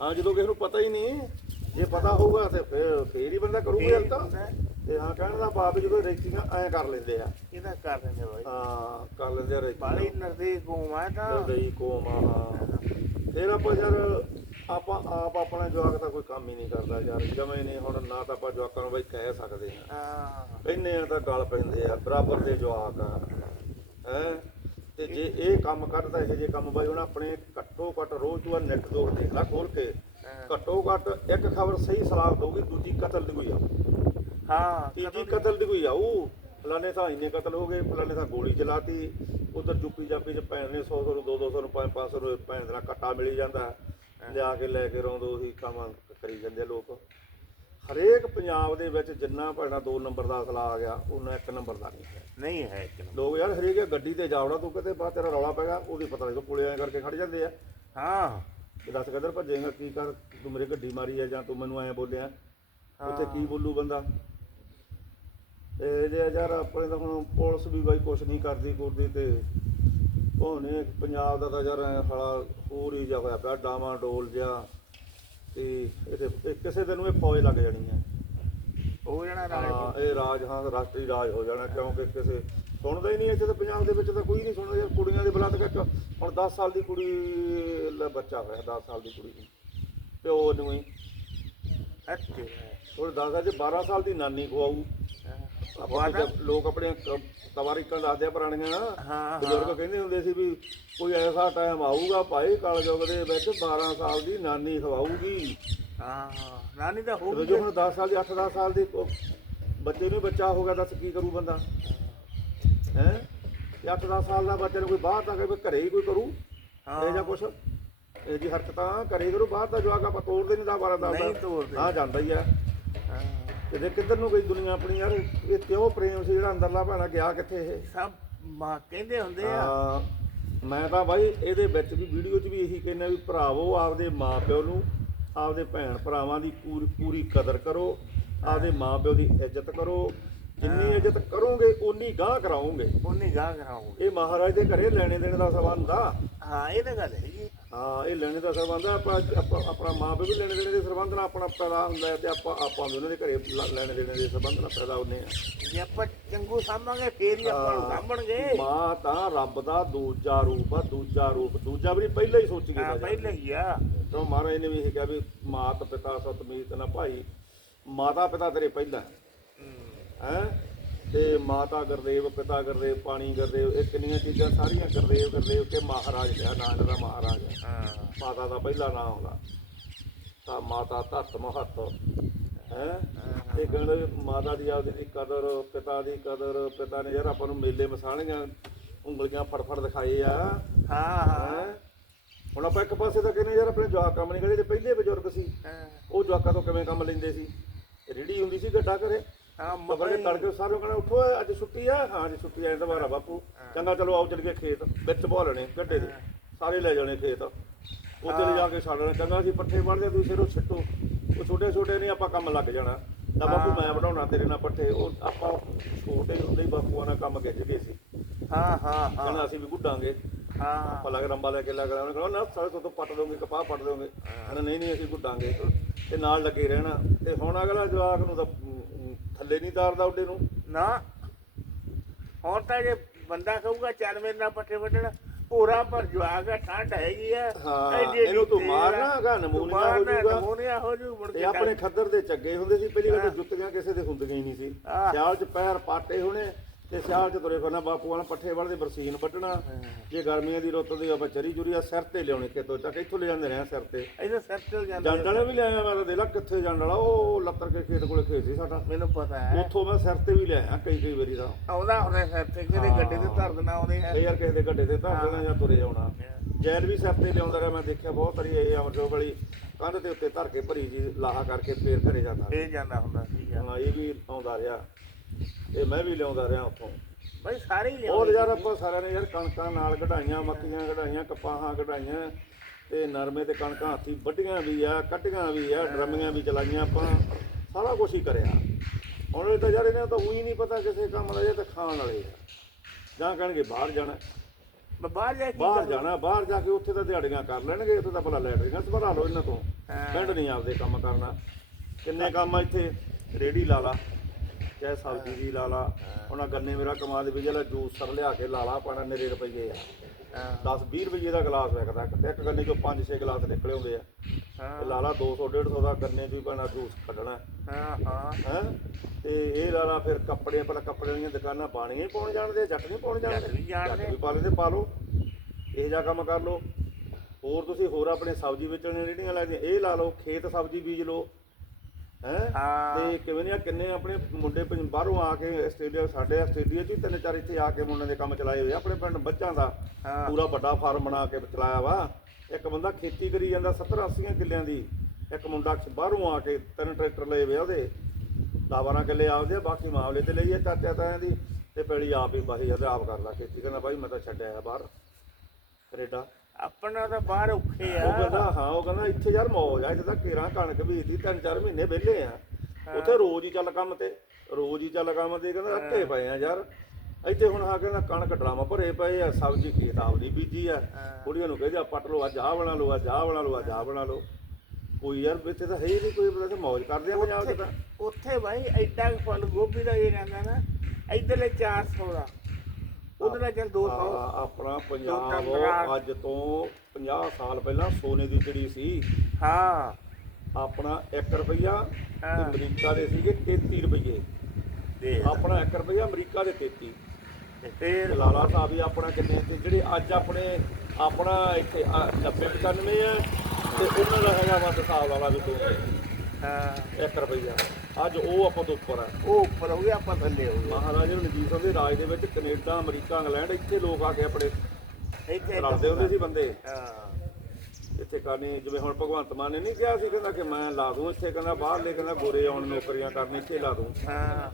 ਹਾਂ ਜਦੋਂ ਕਿਸੇ ਨੂੰ ਪਤਾ ਹੀ ਨਹੀਂ ਜੇ ਪਤਾ ਹੋਊਗਾ ਤੇ ਫਿਰ ਫੇਰ ਹੀ ਬੰਦਾ ਕਰੂਗਾ ਯਾਰ ਤਾਂ। ਤੇ ਹਾਂ ਕਹਿਣ ਦਾ ਵੀ ਜਦੋਂ ਰੇਕੀਆਂ ਐ ਕਰ ਲੈਂਦੇ ਆ। ਇਹਦਾ ਕਰ ਦਿੰਦੇ ਬਾਈ। ਹਾਂ ਕਰ ਲੈਂਦੇ ਆ ਬਾਲੀ ਰੇਕੀਆਂ ਨਜ਼ਦੀਕ ਹੋਵਾਂ ਤਾਂ। ਗਈ ਕੋਮਾ ਹਾਂ। ਫਿਰ ਆਪਾਂ ਯਾਰ ਆਪਾਂ ਆਪ ਆਪਣਾ ਜਵਾਕ ਤਾਂ ਕੋਈ ਕੰਮ ਹੀ ਨਹੀਂ ਕਰਦਾ ਯਾਰ। ਜਮੇ ਨਹੀਂ ਹੁਣ ਨਾ ਤਾਂ ਆਪਾਂ ਜਵਾਕਾਂ ਨੂੰ ਬਈ ਕਹਿ ਸਕਦੇ ਆ ਹਾਂ। ਕਹਿੰਦੇ ਆ ਤਾਂ ਗਲ ਪੈਂਦੇ ਆ ਬਰਾਬਰ ਦੇ ਜਵਾਕ ਆ। ਹੈ? ਤੇ ਜੇ ਇਹ ਕੰਮ ਕਰਦਾ ਇਹ ਜੇ ਕੰਮ ਬਾਈ ਹੁਣ ਆਪਣੇ ਘੱਟੋ ਘੱਟ ਰੋਜ਼ ਤੂੰ ਨੈਟ ਦੇਖ ਲੈ ਖੋਲ ਕੇ। ਘੱਟੋ ਘੱਟ ਇੱਕ ਖਬਰ ਸਹੀ ਸਲਾਮਤ ਹੋਊਗੀ ਦੂਜੀ ਕਤਲ ਦੀ ਕੋਈ ਆ ਹਾਂ ਤੀਜੀ ਕਤਲ ਦੀ ਕੋਈ ਆਊ। ਫਲਾਣੇ ਥਾਂ ਇੰਨੇ ਕਤਲ ਹੋ ਗਏ ਫਲਾਣੇ ਥਾਂ ਗੋਲੀ ਚਲਾਤੀ ਉਧਰ ਜੁੱਪੀ ਜਾਪੀ ਚ ਭੈਣ ਨੇ 100 100 ਨੂੰ 200 ਨੂੰ 5 500 ਨੂੰ ਭੈਣ ਦਾ ਕੱਟਾ ਮਿਲੀ ਜਾਂਦਾ। ਲਿਆ ਕੇ ਲੈ ਕੇ ਰੋਂਦ ਉਹੀ ਕੰਮ ਕਰੀ ਜਾਂਦੇ ਲੋਕ। ਹਰੇਕ ਪੰਜਾਬ ਦੇ ਵਿੱਚ ਜਿੰਨਾ ਭੈਣਾ ਦੋ ਨੰਬਰ ਦਾ ਅਸਲਾ ਆ ਗਿਆ ਉਹਨਾਂ ਇੱਕ ਨੰਬਰ ਦਾ ਨਹੀਂ ਹੈ। ਨਹੀਂ ਹੈ ਚਲੋ ਲੋਕ ਯਾਰ ਹਰੇਕ ਗੱਡੀ ਤੇ ਜਾਵੜਾ ਤੂੰ ਕਿਤੇ ਬਾਅਦ ਤੇਰਾ ਰੌਲਾ ਪੈਗਾ ਉਹਦੀ ਪਤਾ ਨਹੀਂ ਪੁਲੇ ਐ ਕਰਕੇ ਖੜ ਜਾਂਦੇ ਆ। ਹਾਂ। ਤੇ ਦੱਸ ਕਦਰ ਭੱਜੇਗਾ ਕੀ ਕਰ ਤੂੰ ਮੇਰੇ ਗੱਡੀ ਮਾਰੀ ਆ ਜਾਂ ਤੂੰ ਮੈਨੂੰ ਐ ਬੋਲਿਆ? ਉੱਥੇ ਕੀ ਬੋਲੂ ਬੰਦਾ? ਤੇ ਜੇ ਯਾਰ ਆਪਣੇ ਤਾਂ ਹੁਣ ਪੁਲਿਸ ਵੀ ਬਾਈ ਕੁਛ ਨਹੀਂ ਕਰਦੀ ਕੁਰਦੀ ਤੇ। ਉਹਨੇ ਪੰਜਾਬ ਦਾ ਤਾਂ ਯਾਰ ਐਂ ਸਾਲਾ ਹੋਰ ਹੀ ਜਿਹਾ ਹੋਇਆ ਪਿਆ ਡਾਵਾਂ ਡੋਲ ਜਿਹਾ। ਤੇ ਇਹਦੇ ਇਹ ਕਿਸੇ ਦਿਨ ਨੂੰ ਇਹ ਫੌਜ ਲੱਗ ਜਾਣੀ ਹੈ ਉਹ ਜਣਾ ਨਾਲੇ ਹਾਂ ਇਹ ਰਾਜ ਹਾਂ ਰਾਸ਼ਟਰੀ ਰਾਜ ਹੋ ਜਾਣਾ ਕਿਉਂਕਿ ਕਿਸੇ ਸੁਣਦਾ ਹੀ ਨਹੀਂ ਇੱਥੇ ਤਾਂ ਪੰਜਾਬ ਦੇ ਵਿੱਚ ਤਾਂ ਕੋਈ ਨਹੀਂ ਸੁਣਦਾ ਯਾਰ ਕੁੜੀਆਂ ਦੇ ਬਲਾਤਕਾਰ ਹੁਣ 10 ਸਾਲ ਦੀ ਕੁੜੀ ਦਾ ਬੱਚਾ ਹੋਇਆ 10 ਸਾਲ ਦੀ ਕੁੜੀ। ਨੂੰ ਪਿਓ ਨੂੰ ਹੀ। ਅੱਛੇ। ਉਹ ਦੱਸਦਾ ਜੇ 12 ਸਾਲ ਦੀ ਨਾਨੀ ਖਵਾਊ ਆਪਾਂ ਲੋਕ ਆਪਣੇ ਤਵਾਰੀਕਾਂ ਦੱਸਦੇ ਆ ਪੁਰਾਣੀਆਂ। ਹਾਂ ਬਜ਼ੁਰਗ ਕਹਿੰਦੇ ਹੁੰਦੇ ਸੀ ਵੀ ਕੋਈ ਐਸਾ ਟਾਈਮ ਆਊਗਾ ਭਾਈ ਕਲਯੁਗ ਦੇ ਵਿੱਚ 12 ਸਾਲ ਦੀ ਨਾਨੀ ਖਵਾਊਗੀ। ਹਾਂ ਨਾਨੀ ਤਾਂ ਹੋ ਜਦੋਂ ਜੋ ਹੁਣ 10 ਸਾਲ ਦੀ 8-10 ਸਾਲ ਦੀ ਬੱਚੇ ਨੂੰ ਬੱਚਾ ਹੋ ਗਿਆ ਦੱਸ ਕੀ ਕਰੂ ਬੰਦਾ? ਹੈ? ਤੇ 8-10 ਸਾਲ ਦਾ ਬੱਚੇ ਨੂੰ ਕੋਈ ਬਾਹਰ ਤਾਂ ਕਰੇ ਘਰੇ ਹੀ ਕੋਈ ਕਰੂ? ਇਹ ਜਾਂ ਕੁਛ? ਇਹ ਜੀ ਹਰਕਤਾਂ ਕਰੇ ਕਰੋ ਬਾਹਰ ਦਾ ਜਵਾਕ ਆਪਾਂ ਤੋੜਦੇ ਨਹੀਂ ਦਾ 12 10 ਨਹੀਂ ਤੋੜਦੇ। ਹਾਂ ਜਾਂਦਾ ਹੀ ਆ। ਹਾਂ। ਤੇ ਜੇ ਕਿੱਧਰ ਨੂੰ ਗਈ ਦੁਨੀਆ ਆਪਣੀ ਯਾਰ? ਇਹ ਕਿਉਂ ਪ੍ਰੇਮ ਸੀ ਜਿਹੜਾ ਅੰਦਰਲਾ ਭਾਣਾ ਗਿਆ ਕਿੱਥੇ ਇਹ? ਸਭ ਮਾਂ ਕਹਿੰਦੇ ਹੁੰਦੇ ਆ। ਹਾਂ, ਮੈਂ ਤਾਂ ਬਾਈ ਇਹਦੇ ਵਿੱਚ ਵੀ ਵੀਡੀਓ 'ਚ ਵੀ ਇਹੀ ਕਹਿੰਦਾ ਵੀ ਭਰਾਵੋ ਆਪਦੇ ਮਾਪਿਓ ਨੂੰ ਆਪਦੇ ਭੈਣ ਭਰਾਵਾਂ ਦੀ ਪੂਰੀ ਪੂਰੀ ਕਦਰ ਕਰੋ ਆਪਦੇ ਮਾਪਿਓ ਦੀ ਇੱਜ਼ਤ ਕਰੋ ਜਿੰਨੀ ਇੱਜ਼ਤ ਕਰੋਗੇ ਓਨੀ ਗਾਹ ਕਰਾਓਗੇ। ਉਹਨੇ ਗਾ ਕਰਾਉਂਗੇ ਇਹ ਮਹਾਰਾਜ ਦੇ ਘਰੇ ਲੈਣੇ ਦੇਣੇ ਦਾ ਸੰਬੰਧ ਆ। ਹਾਂ ਇਹ ਤਾਂ ਗੱਲ ਹੈਗੀ। ਹਾਂ ਇਹ ਲੈਣੇ ਦਾ ਸੰਬੰਧ ਆ। ਆਪਾਂ ਆਪਾਂ- ਆਪਣਾ ਮਾਪਿਓ ਵੀ ਲੈਣੇ ਦੇਣੇ ਦੇ ਸੰਬੰਧ ਨਾਲ ਆਪਣਾ ਪੈਦਾ ਹੁੰਦਾ ਹੈ ਤੇ ਆਪਾਂ ਆਪਾਂ ਵੀ ਉਹਨਾਂ ਦੇ ਘਰੇ ਲ- ਲੈਣੇ ਦੇਣੇ ਦੇ ਸੰਬੰਧ ਨਾਲ ਪੈਦਾ ਹੁੰਦੇ ਆ ਜੇ ਆਪਾਂ ਚੰਗੂ ਸਾਂਭਾਂਗੇ ਫੇਰ ਹੀ ਆਪਾਂ ਨੂੰ ਸਾਂਭਣਗੇ। ਮਾਂ ਤਾਂ ਰੱਬ ਦਾ ਦੂਜਾ ਰੂਪ ਆ ਦੂਜਾ ਰੂਪ। ਦੂਜਾ ਵੀ ਨਹੀਂ, ਪਹਿਲਾਂ ਹੀ ਸੋਚ ਹਾਂ ਗਿਆ ਪਹਿਲਾਂ ਹੀ ਆ। ਤਾਂ ਮਹਾਰਾਜ ਨੇ ਵੀ ਇਹ ਕਿਹਾ ਵੀ ਮਾਤ ਪਿਤਾ ਸਤ ਮੀਤ ਨਾ ਭਾਈ ਮਾਤਾ ਪਿਤਾ ਤੇਰੇ ਪਹਿਲਾਂ। ਹੈ ਤੇ ਮਾਤਾ ਗੁਰਦੇਵ ਪਿਤਾ ਗੁਰਦੇਵ ਪਾਣੀ ਗੁਰਦੇਵ ਇਹ ਕਿੰਨੀਆਂ ਚੀਜ਼ਾਂ ਸਾਰੀਆਂ ਗੁਰਦੇਵ ਗੁਰਦੇਵ ਤੇ ਮਹਾਰਾਜ ਕਿਹਾ ਨਾਂ ਦਾ ਮਹਾਰਾਜ ਹੈ। ਹਾਂ। ਮਾਤਾ ਦਾ ਪਹਿਲਾ ਨਾਮ ਆਉਂਦਾ। ਤਾਂ ਮਾਤਾ ਧਰਤ ਮਹੱਤ। ਹੈ? ਤੇ ਕਹਿੰਦੇ ਮਾਤਾ ਦੀ ਆਪਦੀ ਦੀ ਕਦਰ ਪਿਤਾ ਦੀ ਕਦਰ ਪਿਤਾ ਨੇ ਯਾਰ ਆਪਾਂ ਨੂੰ ਮੇਲੇ ਮਸਾਣੀਆਂ ਉਂਗਲੀਆਂ ਫੜ ਫੜ ਦਿਖਾਏ ਆ। ਹਾਂ ਹਾਂ। ਹੈਂ? ਹੁਣ ਆਪਾਂ ਇੱਕ ਪਾਸੇ ਤਾਂ ਕਹਿੰਦੇ ਯਾਰ ਆਪਣੇ ਜਵਾਕ ਕੰਮ ਨਹੀਂ ਕਰਦੇ ਤੇ ਪਹਿਲੇ ਬਜ਼ੁਰਗ ਸੀ। ਹਾਂ। ਉਹ ਜਵਾਕਾਂ ਤੋਂ ਕਿਵੇਂ ਕੰਮ ਲੈਂਦੇ ਸੀ? ਰੇੜੀ ਹੁੰਦੀ ਸੀ ਗੱਡਾ ਕਰੇ ਹਾਂ ਤੜਕੇ ਸਾਰੇ ਕਹਿੰਦੇ ਉੱਠੋ ਅੱਜ ਛੁੱਟੀ ਆ। ਹਾਂ ਅੱਜ ਛੁੱਟੀ ਆ ਦੁਬਾਰਾ ਬਾਪੂ। ਚੰਗਾ ਚਲੋ ਆਓ ਚੱਲ ਕੇ ਖੇਤ। ਵਿੱਚ ਬੋ ਲੈਣੇ ਗੱਡੇ ਦੇ ਸਾਰੇ ਲੈ ਜਾਣੇ ਖੇਤ। ਉੱਥੇ ਲੈ ਜਾ ਕੇ ਛੱਡਣਾ ਚੰਗਾ ਸੀ ਪੱਠੇ ਵੜਦੇ ਤੁਸੀਂ ਸਿਰੋਂ ਛੱਟੋ ਉਹ ਛੋਟੇ ਛੋਟੇ ਨਹੀਂ ਆਪਾਂ ਕੰਮ ਲੱਗ ਜਾਣਾ। ਤਾਂ ਬਾਪੂ ਮੈਂ ਬਣਾਉਣਾ ਤੇਰੇ ਨਾਲ ਪੱਠੇ। ਉਹ ਆਪਾਂ ਛੋਟੇ ਹੁੰਦੇ ਹੀ ਬਾਪੂਆਂ ਨਾਲ ਕੰਮ ਸੀ। ਹਾਂ ਹਾਂ ਹਾਂ। ਕਹਿੰਦਾ ਅਸੀਂ ਵੀ ਗੁੱਡਾਂਗੇ। ਹਾਂ। ਆਪਾਂ ਲੱਗ ਰੰਬਾ ਲੈ ਕੇ ਲੱਗ ਰਹਾ। ਕਹਿੰਦਾ ਨਾ ਸਾਰੇ ਤੋਂ ਪੱਟ ਦੋਗੇ ਕਪਾਹ ਪੱਟ ਦੋਗੇ। ਕਹਿੰਦਾ ਨਹੀਂ ਨਹੀਂ ਅਸੀਂ ਗੁੱਡਾਂਗੇ। ਤੇ ਨਾਲ ਲੱਗੇ ਰਹਿਣਾ। ਤੇ ਹੁਣ ਅਗਲਾ ਜਵਾਕ ਨੂੰ ਤਾਂ ਥੱਲੇ ਨਹੀਂ ਤਾਰਦਾ ਉੱਡੇ ਨੂੰ ਨਾ ਹੁਣ ਤਾਂ ਜੇ ਬੰਦਾ ਕਹੂਗਾ ਚੱਲ ਮੇਰੇ ਨਾਲ ਪੱਠੇ ਵੱਢਣ ਪੂਰਾ ਪਰ ਜਵਾਗ ਆ ਠੰਡ ਹੈਗੀ ਹਾਂ, ਐਡੀ ਇਹਨੂੰ ਤੂੰ ਮਾਰਨਾ ਤੂੰ ਨਮੂਨੀਆ ਹੋ ਜਾਊਗਾ। ਨਮੂਨੀਆ ਹੋ ਜੂ ਮੁੜ ਕੇ ਆਪਣੇ ਖੱਦਰ ਦੇ ਚੱਗੇ ਹੁੰਦੇ ਸੀ ਪਹਿਲੀ ਹਾਂ। ਜੁੱਤੀਆਂ ਕਿਸੇ ਦੇ ਹੁੰਦੀਆਂ ਹੀ ਨਹੀਂ ਸੀ ਹਾਂ। ਸਿਆਲ 'ਚ ਪੈਰ ਪਾਟੇ ਹੋਣੇ ਤੇ ਸਿਆਲ 'ਚ ਤੁਰੇ ਫਿਰਨਾ ਬਾਪੂ ਵਾਲਾ ਪੱਠੇ ਵੜਦੇ ਬਰਸੀਨ ਵੱਢਣਾ। ਜੇ ਗਰਮੀਆਂ ਦੀ ਰੁੱਤ ਦੀ ਆਪਾਂ ਚਰੀ ਚੁਰੀ ਆ ਸਿਰ ਤੇ ਲਿਆਉਣੇ ਖੇਤੋਂ ਚੱਕ ਇੱਥੋਂ ਲੈ ਜਾਂਦੇ ਰਹੇ ਸਿਰ ਤੇ। ਇਹਦਾ ਸਿਰ ਚਲ ਜਾਂਦਾ ਜੰਡ ਵਾਲਾ ਵੀ ਲਿਆਇਆ ਮੈਂ ਤਾਂ ਦੇ ਲਾ ਕਿੱਥੇ ਜੰਡ ਵਾਲਾ ਉਹ ਲੱਤਰ ਕੇ ਖੇਤ ਕੋਲੇ ਖੇਤ ਸੀ ਸਾਡਾ। ਮੈਨੂੰ ਪਤਾ ਹੈ। ਉੱਥੋਂ ਮੈਂ ਸਿਰ ਤੇ ਵੀ ਲਿਆਇਆ ਕਈ ਕਈ ਵਾਰੀ ਦਾ ਆਉਂਦਾ ਉਹਦੇ ਸਿਰ ਤੇ ਕਿਹਦੇ ਗੱਡੇ ਤੇ ਧਰ ਦੇਣਾ ਉਹਦੇ ਹੈ। ਯਾਰ ਕਿਸੇ ਦੇ ਗੱਡੇ ਤੇ ਧਰ ਦੇਣਾ ਜਾਂ ਤੁਰੇ ਆਉਣਾ। ਜੈਲ ਵੀ ਸਿਰ ਤੇ ਲਿਆਉਂਦਾ ਰਿਹਾ ਮੈਂ ਦੇਖਿਆ ਬਹੁਤ ਵਾਰੀ ਇਹ ਅਮਰਜੋਤ ਵਾਲੀ ਕੰਧ ਦੇ ਉੱਤੇ ਧਰ ਕੇ ਭਰੀ ਜੀ ਲਾਹਾ ਕਰਕੇ ਫੇਰ ਘਰੇ ਜਾਂਦਾ। ਇਹ ਜਾਂਦਾ ਹੁੰਦਾ ਸੀ ਹਾਂ ਇਹ ਵੀ ਆਉਂਦਾ ਰਿਹਾ। ਤੇ ਮੈਂ ਵੀ ਲਿਆਉਂਦਾ ਰਿਹਾ ਉੱਥੋਂ। ਬਈ ਸਾਰੇ ਹੀ ਲਿਆਉਂਦੇ ਯਾਰ ਆਪਾਂ ਸਾਰਿਆਂ ਨੇ ਯਾਰ ਕਣਕਾਂ ਨਾਲ ਕਢਾਈਆਂ ਮੱਕੀਆਂ ਕਢਾਈਆਂ ਕਪਾਹਾਂ ਕਢਾਈਆਂ ਤੇ ਨਰਮੇ ਤੇ ਕਣਕਾਂ ਹੱਥੀ ਵੱਢੀਆਂ ਵੀ ਆ ਕੱਟੀਆਂ ਵੀ ਆ ਡਰਮੀਆਂ ਵੀ ਚਲਾਈਆਂ ਆਪਾਂ ਸਾਰਾ ਕੁਝ ਹੀ ਕਰਿਆ। ਹੁਣ ਇਹ ਤਾਂ ਯਾਰ ਇਹਨਾਂ ਤਾਂ ਉਹੀ ਨਹੀਂ ਪਤਾ ਕਿਸੇ ਕੰਮ ਦਾ ਇਹ ਤਾਂ ਖਾਣ ਵਾਲੇ ਆ। ਜਾਂ ਕਹਿਣਗੇ ਬਾਹਰ ਜਾਣਾ। ਬਾਹਰ ਜਾ ਕੇ ਬਾਹਰ ਜਾਣਾ ਬਾਹਰ ਜਾ ਕੇ ਉੱਥੇ ਤਾਂ ਦਿਹਾੜੀਆਂ ਕਰ ਲੈਣਗੇ ਉੱਥੇ ਤਾਂ ਭਲਾ ਲੈਟਰੀਆਂ ਸਭਰਾ ਲਓ ਇਹਨਾਂ ਤੋਂ। ਹਾਂ। ਪਿੰਡ ਨਹੀਂ ਆਪਦੇ ਕੰਮ ਕਰਨਾ। ਕਿੰਨੇ ਕੰਮ ਆ ਇੱਥੇ? ਰੇੜੀ ਲਾ ਲਾ। ਚਾਹੇ ਸਬਜ਼ੀ ਦੀ ਲਾ ਲਾ। ਆਹ ਗੰਨੇ ਮੇਰਾ ਕਮਾ ਦੇ ਵੀ ਜਿਹੜਾ ਜੂਸਰ ਲਿਆ ਕੇ ਲਾ ਲਾ ਪਾਣਾ ਨਰੇ ਰੁਪਈਏ ਆ। ਹਾਂ। 10 20 ਰੁਪਈਏ ਦਾ ਗਲਾਸ ਵਿਕਦਾ ਇੱਕ- ਗੰਨੇ ਚੋਂ 5-6 ਗਲਾਸ ਨਿਕਲੇ ਹੁੰਦੇ ਆ। ਤੇ ਹਾਂ ਲਾ ਲਾ 200 150 ਦਾ ਗੰਨੇ ਚੋਂ ਪੈਣਾ ਜੂਸ ਕੱਢਣਾ। ਹਾਂ ਹਾਂ। ਹੈ? ਤੇ ਇਹ ਲਾ ਲਾ ਫਿਰ ਕੱਪੜੇ ਪਹਿਲਾਂ ਕੱਪੜੇ ਦੀਆਂ ਦੁਕਾਨਾਂ ਪਾਣੀਆਂ ਹੀ ਪਾਉਣ ਜਾਣਦੇ ਜੱਟ ਨਹੀਂ ਪਾਉਣ ਜਾਣਦੇ? ਜੱਟ ਵੀ ਵੀ ਪਾ ਲੈਂਦੇ ਪਾ ਲਓ। ਇਹ ਜਿਹਾ ਕੰਮ ਕਰ ਲਓ। ਹੋਰ ਤੁਸੀਂ ਹੋਰ ਆਪਣੇ ਸਬਜ਼ੀ ਵੇਚਣ ਜਿਹੜੀਆਂ ਲੱਗਦੀਆਂ ਇਹ ਲਾ ਲਓ ਖੇਤ ਸਬਜ਼ੀ ਬੀਜ ਲਓ। ਹੈ। ਤੇ ਕਿਵੇਂ ਨਹੀਂ ਕਿੰਨੇ ਆਪਣੇ ਮੁੰਡੇ ਪੰਜ- ਬਾਹਰੋਂ ਆ ਕੇ ਆਸਟ੍ਰੇਲੀਆ ਸਾਡੇ ਆਸਟ੍ਰੇਲੀਆ 'ਚ ਹੀ ਤਿੰਨ ਚਾਰ ਇੱਥੇ ਆ ਕੇ ਮੁੰਡਿਆਂ ਦੇ ਕੰਮ ਚਲਾਏ ਹੋਏ ਆ, ਆਪਣੇ ਪਿੰਡ ਬੱਚਾਂ ਦਾ। ਪੂਰਾ ਵੱਡਾ ਫਾਰਮ ਬਣਾ ਕੇ ਚਲਾਇਆ ਵਾ। ਇੱਕ ਬੰਦਾ ਖੇਤੀ ਕਰੀ ਜਾਂਦਾ 70 80 ਕਿੱਲਿਆਂ ਦੀ। ਇੱਕ ਮੁੰਡਾ ਬਾਹਰੋਂ ਆ ਕੇ ਤਿੰਨ ਟਰੈਕਟਰ ਲਏ ਵੇ ਉਹਦੇ। 12 ਕਿੱਲੇ ਆਪਦੇ ਆ ਬਾਕੀ ਮਾਮਲੇ ਤੇ ਲਈ ਆ ਚਾਚਾ ਤਾਇਆਂ ਦੀ। ਤੇ ਪੈਲੀ ਆਪ ਹੀ ਬਾਹੀ ਆਪ ਕਰਦਾ ਖੇਤੀ ਕਹਿੰਦਾ ਬਾਈ ਮੈਂ ਤਾਂ ਛੱਡਿਆ ਬਾਹਰ। ਕੈਨੇਡਾ। ਆਪਣਾ ਤਾਂ ਬਾਹਰ ਔਖੇ ਉਹ ਕਹਿੰਦਾ ਹਾਂ ਉਹ ਕਹਿੰਦਾ ਇੱਥੇ ਯਾਰ ਮੌਜ ਆ ਇੱਥੇ ਤਾਂ ਕੇਰਾਂ ਕਣਕ ਬੀਜਦੀ ਤਿੰਨ ਚਾਰ ਮਹੀਨੇ ਵਿਹਲੇ ਆ। ਉੱਥੇ ਰੋਜ਼ ਹੀ ਚੱਲ ਕੰਮ ਤੇ ਰੋਜ਼ ਹੀ ਚੱਲ ਕੰਮ ਤੇ ਕਹਿੰਦਾ ਅੱਕੇ ਪਏ ਆ ਯਾਰ। ਇੱਥੇ ਹੁਣ ਆ ਕਹਿੰਦਾ ਕਣਕ ਡਰਾਮਾ ਭਰੇ ਪਏ ਆ ਸਬਜ਼ੀ ਖੇਤ ਆਪਦੀ ਬੀਜੀ ਆ। ਕੁੜੀਆਂ ਨੂੰ ਕਹਿੰਦੇ ਆ ਪੱਟ ਲਓ ਅੱਜ ਆਹ ਬਣਾ ਲਓ ਅੱਜ ਆਹ ਬਣਾ ਲਓ ਅੱਜ ਆਹ ਬਣਾ ਲਓ। ਕੋਈ ਯਾਰ ਇੱਥੇ ਤਾਂ ਹੈ ਹੀ ਨਹੀਂ ਕੋਈ ਬੰਦਾ ਮੌਜ ਕਰਦੇ ਆ ਪੰਜਾਬ 'ਚ ਤਾਂ। ਉੱਥੇ ਭਾਈ ਐਡਾ ਕੁ ਫੁੱਲ ਗੋਭੀ ਦਾ ਇਹ ਰਹਿੰਦਾ ਨਾ ਇਧਰਲੇ 400 ਦਾ। ਉਧਰਲੇ ਚੱਲ 200 ਆ, ਆਪਣਾ ਪੰਜਾਬ। ਅੱਜ ਤੋਂ 50 ਸਾਲ ਪਹਿਲਾਂ ਸੋਨੇ ਦੀ ਚਿੜੀ ਸੀ ਹਾਂ। ਆਪਣਾ 1 ਰੁਪਈਆ ਤੇ ਹਾਂ। ਅਮਰੀਕਾ ਦੇ ਸੀਗੇ 33 ਰੁਪਈਏ। ਦੇਖ ਆਪਣਾ 1 ਰੁਪਈਆ ਅਮਰੀਕਾ ਦੇ 33 ਤੇ ਫੇਰ? ਲਾਲਾ ਸਾਹਿਬ ਹੀ ਆਪਣਾ ਕਿੰਨੇ ਤੇ ਜਿਹੜੇ ਅੱਜ ਆਪਣੇ ਆਪਣਾ ਇੱਥੇ 90 95 ਆ ਤੇ ਉਹਨਾਂ ਦਾ ਹੈਗਾ ਵਾ ਹਿਸਾਬ ਲਾਲਾ ਵੀ ਦੋ। ਹਾਂ। 1 ਰੁਪਈਆ। ਅੱਜ ਉਹ ਆਪਾਂ ਤੋਂ ਉੱਪਰ ਆ। ਉਹ ਉੱਪਰ ਹੋ ਗਿਆ ਆਪਾਂ ਥੱਲੇ ਹੋ ਗਏ। ਮਹਾਰਾਜਾ ਰਣਜੀਤ ਸਿੰਘ ਦੇ ਰਾਜ ਦੇ ਵਿੱਚ ਕੈਨੇਡਾ ਅਮਰੀਕਾ ਇੰਗਲੈਂਡ ਇੱਥੇ ਲੋਕ ਆ ਕੇ ਆਪਣੇ ਇੱਥੇ ਰਲਦੇ ਹੁੰਦੇ ਸੀ ਬੰਦੇ। ਹਾਂ। ਇੱਥੇ ਕਰਨੀ ਜਿਵੇਂ ਹੁਣ ਭਗਵੰਤ ਮਾਨ ਨੇ ਨਹੀਂ ਕਿਹਾ ਸੀ ਕਹਿੰਦਾ ਕਿ ਮੈਂ ਲਾ ਦੂੰ ਇੱਥੇ ਕਹਿੰਦਾ ਬਾਹਰਲੇ ਕਹਿੰਦਾ ਗੋਰੇ ਆਉਣ ਨੌਕਰੀਆਂ ਕਰਨ ਇੱਥੇ ਲਾ ਦੂੰ। ਹਾਂ।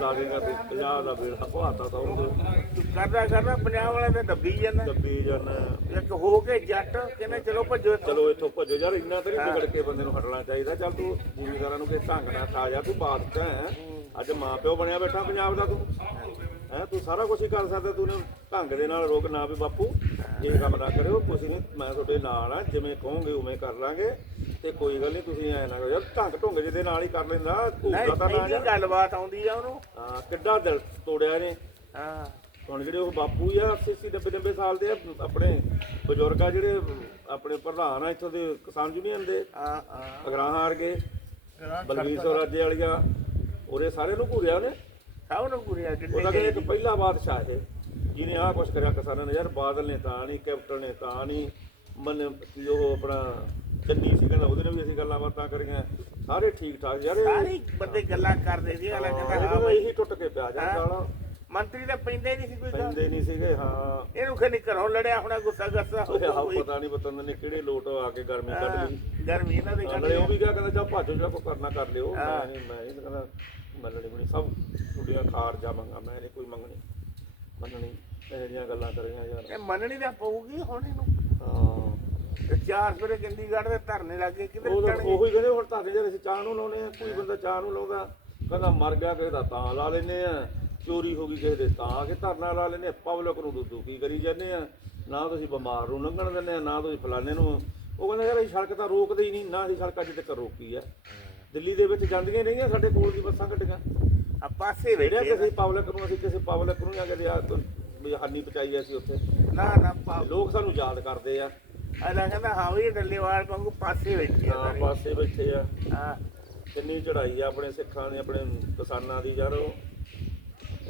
ਲਾ ਦੇਗਾ ਤੂੰ 50 ਦਾ ਬੇੜਾ ਭਾਤਾ ਤਾਂ ਉਹ। ਕਰਦਾ ਕਰਦਾ ਪੰਜਾਬ ਵਾਲਾ ਤੇ ਦੱਬੀ ਜਾਂਦਾ। ਦੱਬੀ ਜਾਣਾ ਇੱਕ ਹੋ ਕੇ ਜੱਟ ਕਹਿੰਦੇ ਚਲੋ ਭੱਜੋ ਇੱਥੋਂ। ਚਲੋ ਇੱਥੋਂ ਭੱਜੋ ਯਾਰ ਇੰਨਾ ਤਾਂ ਨਹੀਂ ਵਿਗੜ ਕੇ ਬੰਦੇ ਨੂੰ ਹਟਣਾ ਚਾਹੀਦਾ। ਚੱਲ ਤੂੰ ਜ਼ਿਮੀਦਾਰਾਂ ਨੂੰ ਕਿ ਢੰਗ ਨਾਲ ਖਾ ਜਾ ਤੂੰ ਬਾਦਸ਼ਾਹ ਹੈ। ਅੱਜ ਮਾਂ ਪਿਓ ਬਣਿਆ ਬੈਠਾ ਪੰਜਾਬ ਦਾ ਤੂੰ। ਹੈ ਤੂੰ ਸਾਰਾ ਕੁਝ ਹੀ ਕਰ ਸਕਦਾ ਤੂੰ ਨੇ ਢੰਗ ਦੇ ਨਾਲ ਰੋਕ ਨਾ ਵੀ ਬਾਪੂ। ਇਹ ਕੰਮ ਨਾ ਕਰਿਓ ਕੁਛ ਨਹੀਂ ਮੈਂ ਤੁਹਾਡੇ ਨਾਲ ਆ ਜਿਵੇਂ ਕਹੋਗੇ ਉਵੇਂ ਕਰ ਲਾਂਗੇ। ਤੇ ਕੋਈ ਗੱਲ ਨਹੀਂ ਤੁਸੀਂ ਐ ਨਾ ਕਰੋ ਯਾਰ ਢੰਗ ਢੁੰਗ ਜਿਹਦੇ ਨਾਲ ਹੀ ਕਰ ਲੈਂਦਾ ਨਹੀਂ ਘੂਰਦਾ ਤਾਂ ਨਾ ਯਾਰ ਗੱਲਬਾਤ ਆਉਂਦੀ ਆ ਉਹਨੂੰ। ਹਾਂ ਕਿੱਡਾ ਦਿਲ ਤੋੜਿਆ ਇਹਨੇ। ਹਾਂ। ਹੁਣ ਜਿਹੜੇ ਉਹ ਬਾਪੂ ਆ 80 80 90 90 ਸਾਲ ਦੇ ਆ, ਆਪਣੇ ਬਜ਼ੁਰਗ ਆ ਜਿਹੜੇ ਆਪਣੇ ਪ੍ਰਧਾਨ ਆ ਇੱਥੋਂ ਦੇ ਕਿਸਾਨ ਯੂਨੀਅਨ ਦੇ। ਹਾਂ ਹਾਂ। ਅਗਰਾਹਾਂ ਵਰਗੇ ਬਲਵੀਰ ਸਵਰਾਜੇ ਵਾਲੀਆਂ ਉਹਦੇ ਸਾਰੇ ਨੂੰ ਘੂਰਿਆ ਉਹਨੇ। ਸਭ ਨੂੰ ਇੱਕ ਪਹਿਲਾ ਬਾਦਸ਼ਾਹ ਇਹ। ਜਿਹਨੇ ਆਹ ਕੁਛ ਕਰਿਆ ਕਿਸਾਨਾਂ ਨੇ ਯਾਰ ਬਾਦਲ ਨੇ ਤਾਂ ਨਹੀਂ ਕੈਪਟਨ ਨੇ ਤਾਂ ਨਹੀਂ ਮਨ ਉਹ ਆਪਣਾ ਚੰਨੀ ਸੀ ਕਹਿੰਦਾ ਉਹਦੇ ਨਾਲ ਵੀ ਅਸੀਂ ਗੱਲਾਂ ਬਾਤਾਂ ਕਰੀਆਂ। ਸਾਰੇ ਠੀਕ ਠਾਕ ਯਾਰ ਇਹ ਸਾਰੇ ਬੰਦੇ ਗੱਲਾਂ ਕਰਦੇ ਸੀ ਅਗਲਾ ਕਹਿੰਦਾ ਹਾਂ ਇਹੀ ਟੁੱਟ ਕੇ ਪਿਆ ਜਾਂ। ਗਾਲਾਂ ਮੰਤਰੀ ਤਾਂ ਪੈਂਦੇ ਨਹੀਂ ਸੀ ਕੋਈ ਪੈਂਦੇ ਨਹੀਂ ਸੀਗੇ ਹਾਂ। ਇਹਨੂੰ ਖਨੀ ਘਰੋਂ ਲੜਿਆ ਹੋਣਾ ਗੁੱਸਾ ਗੱਸਾ ਆਹ ਪਤਾ ਨਹੀਂ ਪਤੰਦ ਨੇ ਕਿਹੜੇ ਲੋਟ ਆ ਕੇ ਗਰਮੀ ਕੱਢ ਲਈ। ਗਰਮੀ ਇਹਨਾਂ ਦੇ ਕੱਢ ਉਹ ਵੀ ਕਿਹਾ ਕਹਿੰਦਾ ਜਾ ਭਾਜੋ ਜਾ ਕੋ ਕਰਨਾ ਕਰ ਲਿਓ। ਮੈਂ ਨਹੀਂ ਮੈਂ ਨਹੀਂ ਕਹਿੰਦਾ ਮੰਨਣੀ ਬਣੀ ਸਭ ਤੁਹਾਡੀਆਂ ਖਾਰ ਜਾ ਮੰਗਾ। ਮੈਂ ਨਹੀਂ ਕੋਈ ਮੰਗਣੀ ਮੰਨਣੀ ਇਹ ਜਿਹੀਆਂ ਗੱਲਾਂ ਕਰੀਆਂ ਯਾਰ। ਇਹ ਮੰਨਣੀ ਤਾਂ ਪਊਗੀ ਹੁਣ ਇਹਨੂੰ। ਹਾਂ। ਤੇ ਚਾਰ ਸਵੇਰੇ ਚੰਡੀਗੜ੍ਹ ਦੇ ਧਰਨੇ ਲੱਗੇ ਕਿਧਰ ਉਹ ਉਹੀ ਕਹਿੰਦੇ ਹੁਣ ਤਾਂ ਜਿਹੜੇ ਅਸੀਂ ਚਾਹ ਨੂੰ ਲਾਉਨੇ ਆ ਕੋਈ ਬੰਦਾ ਚਾਹ ਨੂੰ ਲਾਉਂਦਾ ਕਹਿੰਦਾ ਮਰ ਗਿਆ ਕਿਸੇ ਦਾ ਤਾਂ ਲਾ ਲੈਨੇ ਆ। ਚੋਰੀ ਹੋ ਗਈ ਕਿਸੇ ਦੇ ਤਾਂ ਕੇ ਧਰਨਾ ਲਾ ਲੈਨੇ ਆ। ਪਬਲਿਕ ਨੂੰ ਦੁੱਧੂ ਕੀ ਕਰੀ ਜਾਂਦੇ ਆ। ਨਾ ਤੁਸੀਂ ਬਿਮਾਰ ਨੂੰ ਲੰਘਣ ਦਿੰਦੇ ਆ ਨਾ ਤੁਸੀਂ ਫਲਾਣੇ ਨੂੰ। ਉਹ ਕਹਿੰਦਾ ਯਾਰ ਅਸੀਂ ਸੜਕ ਤਾਂ ਰੋਕਦੇ ਹੀ ਨਹੀਂ ਨਾ ਅਸੀਂ ਸੜਕ ਅੱਜ ਤੱਕ ਰੋਕੀ ਆ। ਦਿੱਲੀ ਦੇ ਵਿੱਚ ਜਾਂਦੀਆਂ ਨਹੀਂ ਆ ਸਾਡੇ ਕੋਲ ਦੀ ਬੱਸਾਂ ਗੱਡੀਆਂ ਆ ਪਾਸੇ ਜਿਹੜੇ ਬੈਠੇ ਕਿਸੇ ਪਬਲਿਕ ਨੂੰ ਅਸੀਂ ਕਿਸੇ ਪਬਲਿਕ ਨੂੰ ਜਾਂ ਕਦੇ ਆ ਹਾਨੀ ਪਹੁੰਚਾਈ ਆ ਅਸੀਂ ਉੱਥੇ। ਨਾ ਨਾ ਲੋਕ ਸਾਨੂੰ ਯਾਦ ਕਰਦੇ ਆ। ਅਲਾ ਕਹਿੰਦਾ ਹਾਂ ਵੀ ਡੱਲੇਵਾਲ ਵਾਂਗੂ ਪਾਸੇ ਬੈਠੇ ਆ ਹਾਂ ਸਾਰੇ। ਪਾਸੇ ਬੈਠੇ ਆ। ਹਾਂ। ਕਿੰਨੀ ਚੜਾਈ ਆ ਆਪਣੇ ਸਿੱਖਾਂ ਦੀ ਆਪਣੇ ਕਿਸਾਨਾਂ ਦੀ ਯਾਰ ਉਹ।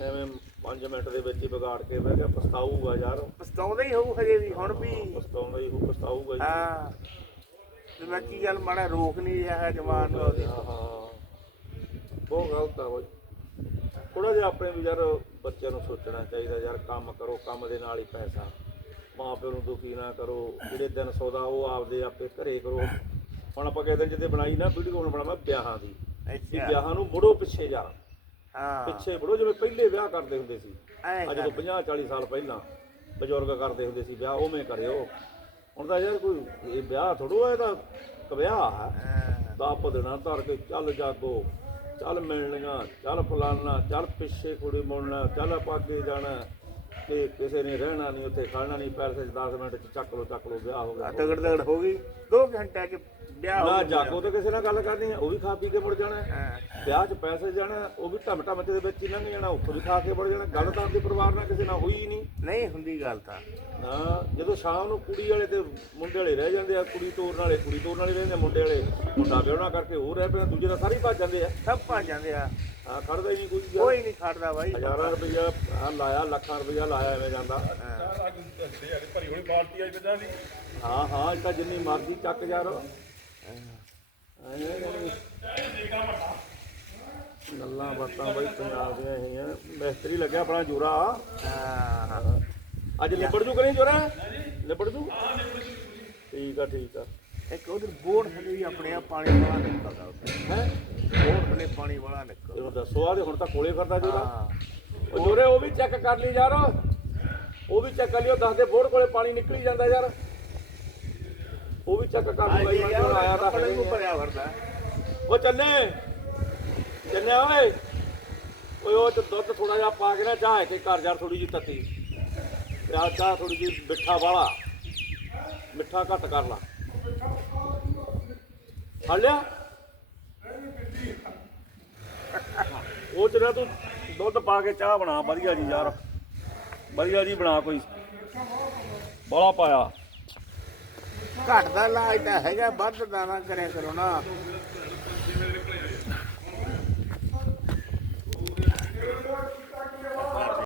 ਐਵੇਂ 5 ਮਿੰਟ ਦੇ ਵਿੱਚ ਹੀ ਵਿਗਾੜ ਕੇ ਬਹਿ ਗਿਆ ਪਛਤਾਊਗਾ ਯਾਰ ਪਛਤਾਉਂਦਾ ਹੀ ਹੋਊ ਹਜੇ ਵੀ ਹੁਣ ਵੀ। ਪਛਤਾਉਂਦਾ ਹੀ ਉਹ ਪਛਤਾਊਗਾ ਜੀ ਹਾਂ। ਤੇ ਮੈਂ ਕੀ ਗੱਲ ਮਾੜਾ ਰੋਕ ਨਹੀਂ ਰਿਹਾ ਜਵਾਨ ਨੂੰ ਉਹਦੇ। ਬਹੁਤ ਗਲਤ ਆ ਬਾਈ। ਥੋੜਾ ਜਿਹਾ ਆਪਣੇ ਵੀ ਯਾਰ ਬੱਚਿਆਂ ਨੂੰ ਸੋਚਣਾ ਚਾਹੀਦਾ ਯਾਰ ਕੰਮ ਕਰੋ ਕੰਮ ਦੇ ਨਾਲ ਹੀ ਪੈਸਾ। ਮਾਂ ਪਿਓ ਨੂੰ ਦੁਖੀ ਨਾ ਕਰੋ ਜਿਹੜੇ ਦਿਨ ਸੌਦਾ ਉਹ ਆਪਦੇ ਆਪੇ ਘਰੇ ਕਰੋ। ਹੁਣ ਆਪਾਂ ਕਿਸੇ ਦਿਨ ਜਿੱਦੇ ਬਣਾਈ ਨਾ ਵੀਡੀਓ ਹੁਣ ਬਣਾਵਾਂ ਵਿਆਹਾਂ ਦੀ। ਅੱਛਾ। ਵਿਆਹਾਂ ਨੂੰ ਮੁੜੋ ਪਿੱਛੇ ਜਾ ਹਾਂ। ਪਿੱਛੇ ਮੁੜੋ ਜਿਵੇਂ ਪਹਿਲੇ ਵਿਆਹ ਕਰਦੇ ਹੁੰਦੇ ਸੀ। ਅੱਜ ਤੋਂ 50 40 ਸਾਲ ਪਹਿਲਾਂ ਬਜ਼ੁਰਗ ਕਰਦੇ ਹੁੰਦੇ ਸੀ ਵਿਆਹ ਉਵੇਂ ਕਰਿਓ। ਹੁਣ ਤਾਂ ਯਾਰ ਕੋਈ ਇਹ ਵਿਆਹ ਥੋੜੋ ਇਹ ਤਾਂ ਇੱਕ ਵਿਆਹ ਹੈ। ਦਾਪ ਦੇਣਾ ਧਰ ਕੇ ਚੱਲ ਜਾਗੋ ਚੱਲ ਮਿਲਣੀਆਂ ਚੱਲ ਫਲਾਨਾ ਚੱਲ ਪਿੱਛੇ ਕੁੜੀ ਮੁੜਨਾ ਚੱਲ ਆਪਾਂ ਅੱਗੇ ਜਾਣਾ। ਤੇ ਕਿਸੇ ਨੇ ਰਹਿਣਾ ਨਹੀਂ ਉੱਥੇ ਖਾਣਾ ਨਹੀਂ ਪੈਸੇ 10 ਮਿੰਟ ਚ ਚੱਕ ਲੋ ਚੱਕ ਲੋ ਵਿਆਹ ਹੋ ਗਿਆ। ਤਗੜ ਤਗੜ ਹੋ ਗਈ। 2 ਘੰਟਿਆਂ ਚ ਵਿਆਹ ਨਾ। ਜਾਗੋ ਤੇ ਕਿਸੇ ਨਾਲ ਗੱਲ ਕਰਨੀ ਹੈ ਉਹ ਵੀ ਖਾ ਪੀ ਕੇ ਮੁੜ ਜਾਣਾ ਹੈ। ਵਿਆਹ 'ਚ ਪੈਸੇ ਜਾਣਾ ਉਹ ਵੀ ਢਮ ਢਮ ਦੇ ਵਿੱਚ ਹੀ ਲੰਘ ਜਾਣਾ ਉੱਥੋਂ ਵੀ ਖਾ ਕੇ ਵੜ ਜਾਣਾ ਗੱਲ ਤਾਂ ਆਪਦੇ ਪਰਿਵਾਰ ਨਾਲ ਕਿਸੇ ਨਾਲ ਹੋਈ ਹੀ ਨਹੀਂ ਨਹੀਂ ਹੁੰਦੀ ਗੱਲ ਤਾਂ ਹਾਂ ਜਦੋਂ ਸ਼ਾਮ ਨੂੰ ਕੁੜੀ ਵਾਲੇ ਤੇ ਮੁੰਡੇ ਵਾਲੇ ਰਹਿ ਜਾਂਦੇ ਆ ਕੁੜੀ ਤੋਰਨ ਵਾਲੇ ਕੁੜੀ ਤੋਰਨ ਵਾਲੇ ਰਹਿੰਦੇ ਆ, ਮੁੰਡੇ ਵਾਲੇ ਮੁੰਡਾ ਵਿਆਹਣਾ ਕਰਕੇ ਉਹ ਰਹਿ ਪੈਂਦੇ ਦੂਜੇ ਦਾ ਸਾਰੇ ਭੱਜ ਜਾਂਦੇ ਆ ਸਭ ਭਾ ਜਾਂਦੇ ਆ ਹਾਂ ਖੜਦਾ ਹੀ ਨਹੀਂ ਕੋਈ ਯਾਰ। ਕੋਈ ਨਹੀਂ ਖੜਦਾ ਬਾਈ ਹਜ਼ਾਰਾਂ ਰੁਪਈਆ ਆਹ ਲਾਇਆ ਲੱਖਾਂ ਰੁਪਈਆ ਲਾਇਆ ਐਵੇਂ ਜਾਂਦਾ ਹਾਂ। ਹਾਂ ਹਾਂ ਇਹ ਤਾਂ ਜਿੰਨੀ ਮਰਜ਼ੀ ਚੱਕ ਯਾਰ। ਗੱਲਾਂ ਬਾਤਾਂ ਬਈ ਪੰਜਾਬ ਦੀਆਂ ਹੈਗੀਆਂ। ਮਿਸਤਰੀ ਲੱਗਿਆ ਆਪਣਾ ਜੋਰਾ। ਅੱਜ ਲਿਬੜ ਜੂ ਕਰੀ ਜੋਰਾ? ਲਿਬੜ ਜੂ? ਠੀਕ ਆ ਠੀਕ ਆ। ਇੱਕ ਉਧਰ ਬੋਰਡ ਥੱਲੇ ਵੀ ਆਪਣੇ ਆਪ ਪਾਣੀ ਵਾਲਾ ਨਿਕਲਦਾ ਉੱਥੇ। ਹੈ? ਬੋਰਡ ਥੱਲੇ ਪਾਣੀ ਵਾਲਾ ਨਿਕਲਦਾ। ਦੱਸੋ ਆ ਤੇ ਹੁਣ ਤਾਂ ਕੋਲੇ ਫਿਰਦਾ ਜੋਰਾ। ਉਹ ਜੋਰੇ ਉਹ ਵੀ ਚੈੱਕ ਕਰ ਲਈ ਯਾਰ। ਉਹ ਵੀ ਚੈੱਕ ਕਰ ਲਿਓ ਦੱਸ ਦੇ ਬੋਰਡ ਕੋਲੇ ਪਾਣੀ ਨਿਕਲੀ ਜਾਂਦਾ ਯਾਰ। ਉਹ ਵੀ ਚੈੱਕ ਕਰ ਲਈ ਮੈਂ ਹੁਣ ਆਇਆ ਤਾਂ ਕੱਪੜੇ ਨੂੰ ਭਰਿਆ ਵਰਦਾ ਉਹ ਚੱਲੇ। ਚੱਲੇ ਓਏ। ਓਏ ਉਹ ਚ ਦੁੱਧ ਥੋੜਾ ਜਿਹਾ ਪਾ ਕੇ ਨਾ ਚਾਹ ਤੇ ਘਰ ਜਾ ਥੋੜੀ ਜਿਹੀ ਤੱਤੀ। ਆ ਚਾਹ ਥੋੜੀ ਜਿਹੀ ਮਿੱਠਾ ਵਾਲਾ। ਮਿੱਠਾ ਘੱਟ ਕਰ ਲਾ। ਫੜ ਲਿਆ। ਉਹ ਚ ਨਾ ਤੂੰ ਦੁੱਧ ਪਾ ਕੇ ਚਾਹ ਬਣਾ ਵਧੀਆ ਜੀ ਯਾਰ। ਵਧੀਆ ਜੀ ਬਣਾ ਕੋਈ। ਬੜਾ ਪਾਇਆ। ਘੱਟ ਦਾ ਇਲਾਜ ਤਾਂ ਹੈਗਾ ਵੱਧ ਦਾ ਨਾ ਕਰਿਆ ਕਰੋ ਨਾ।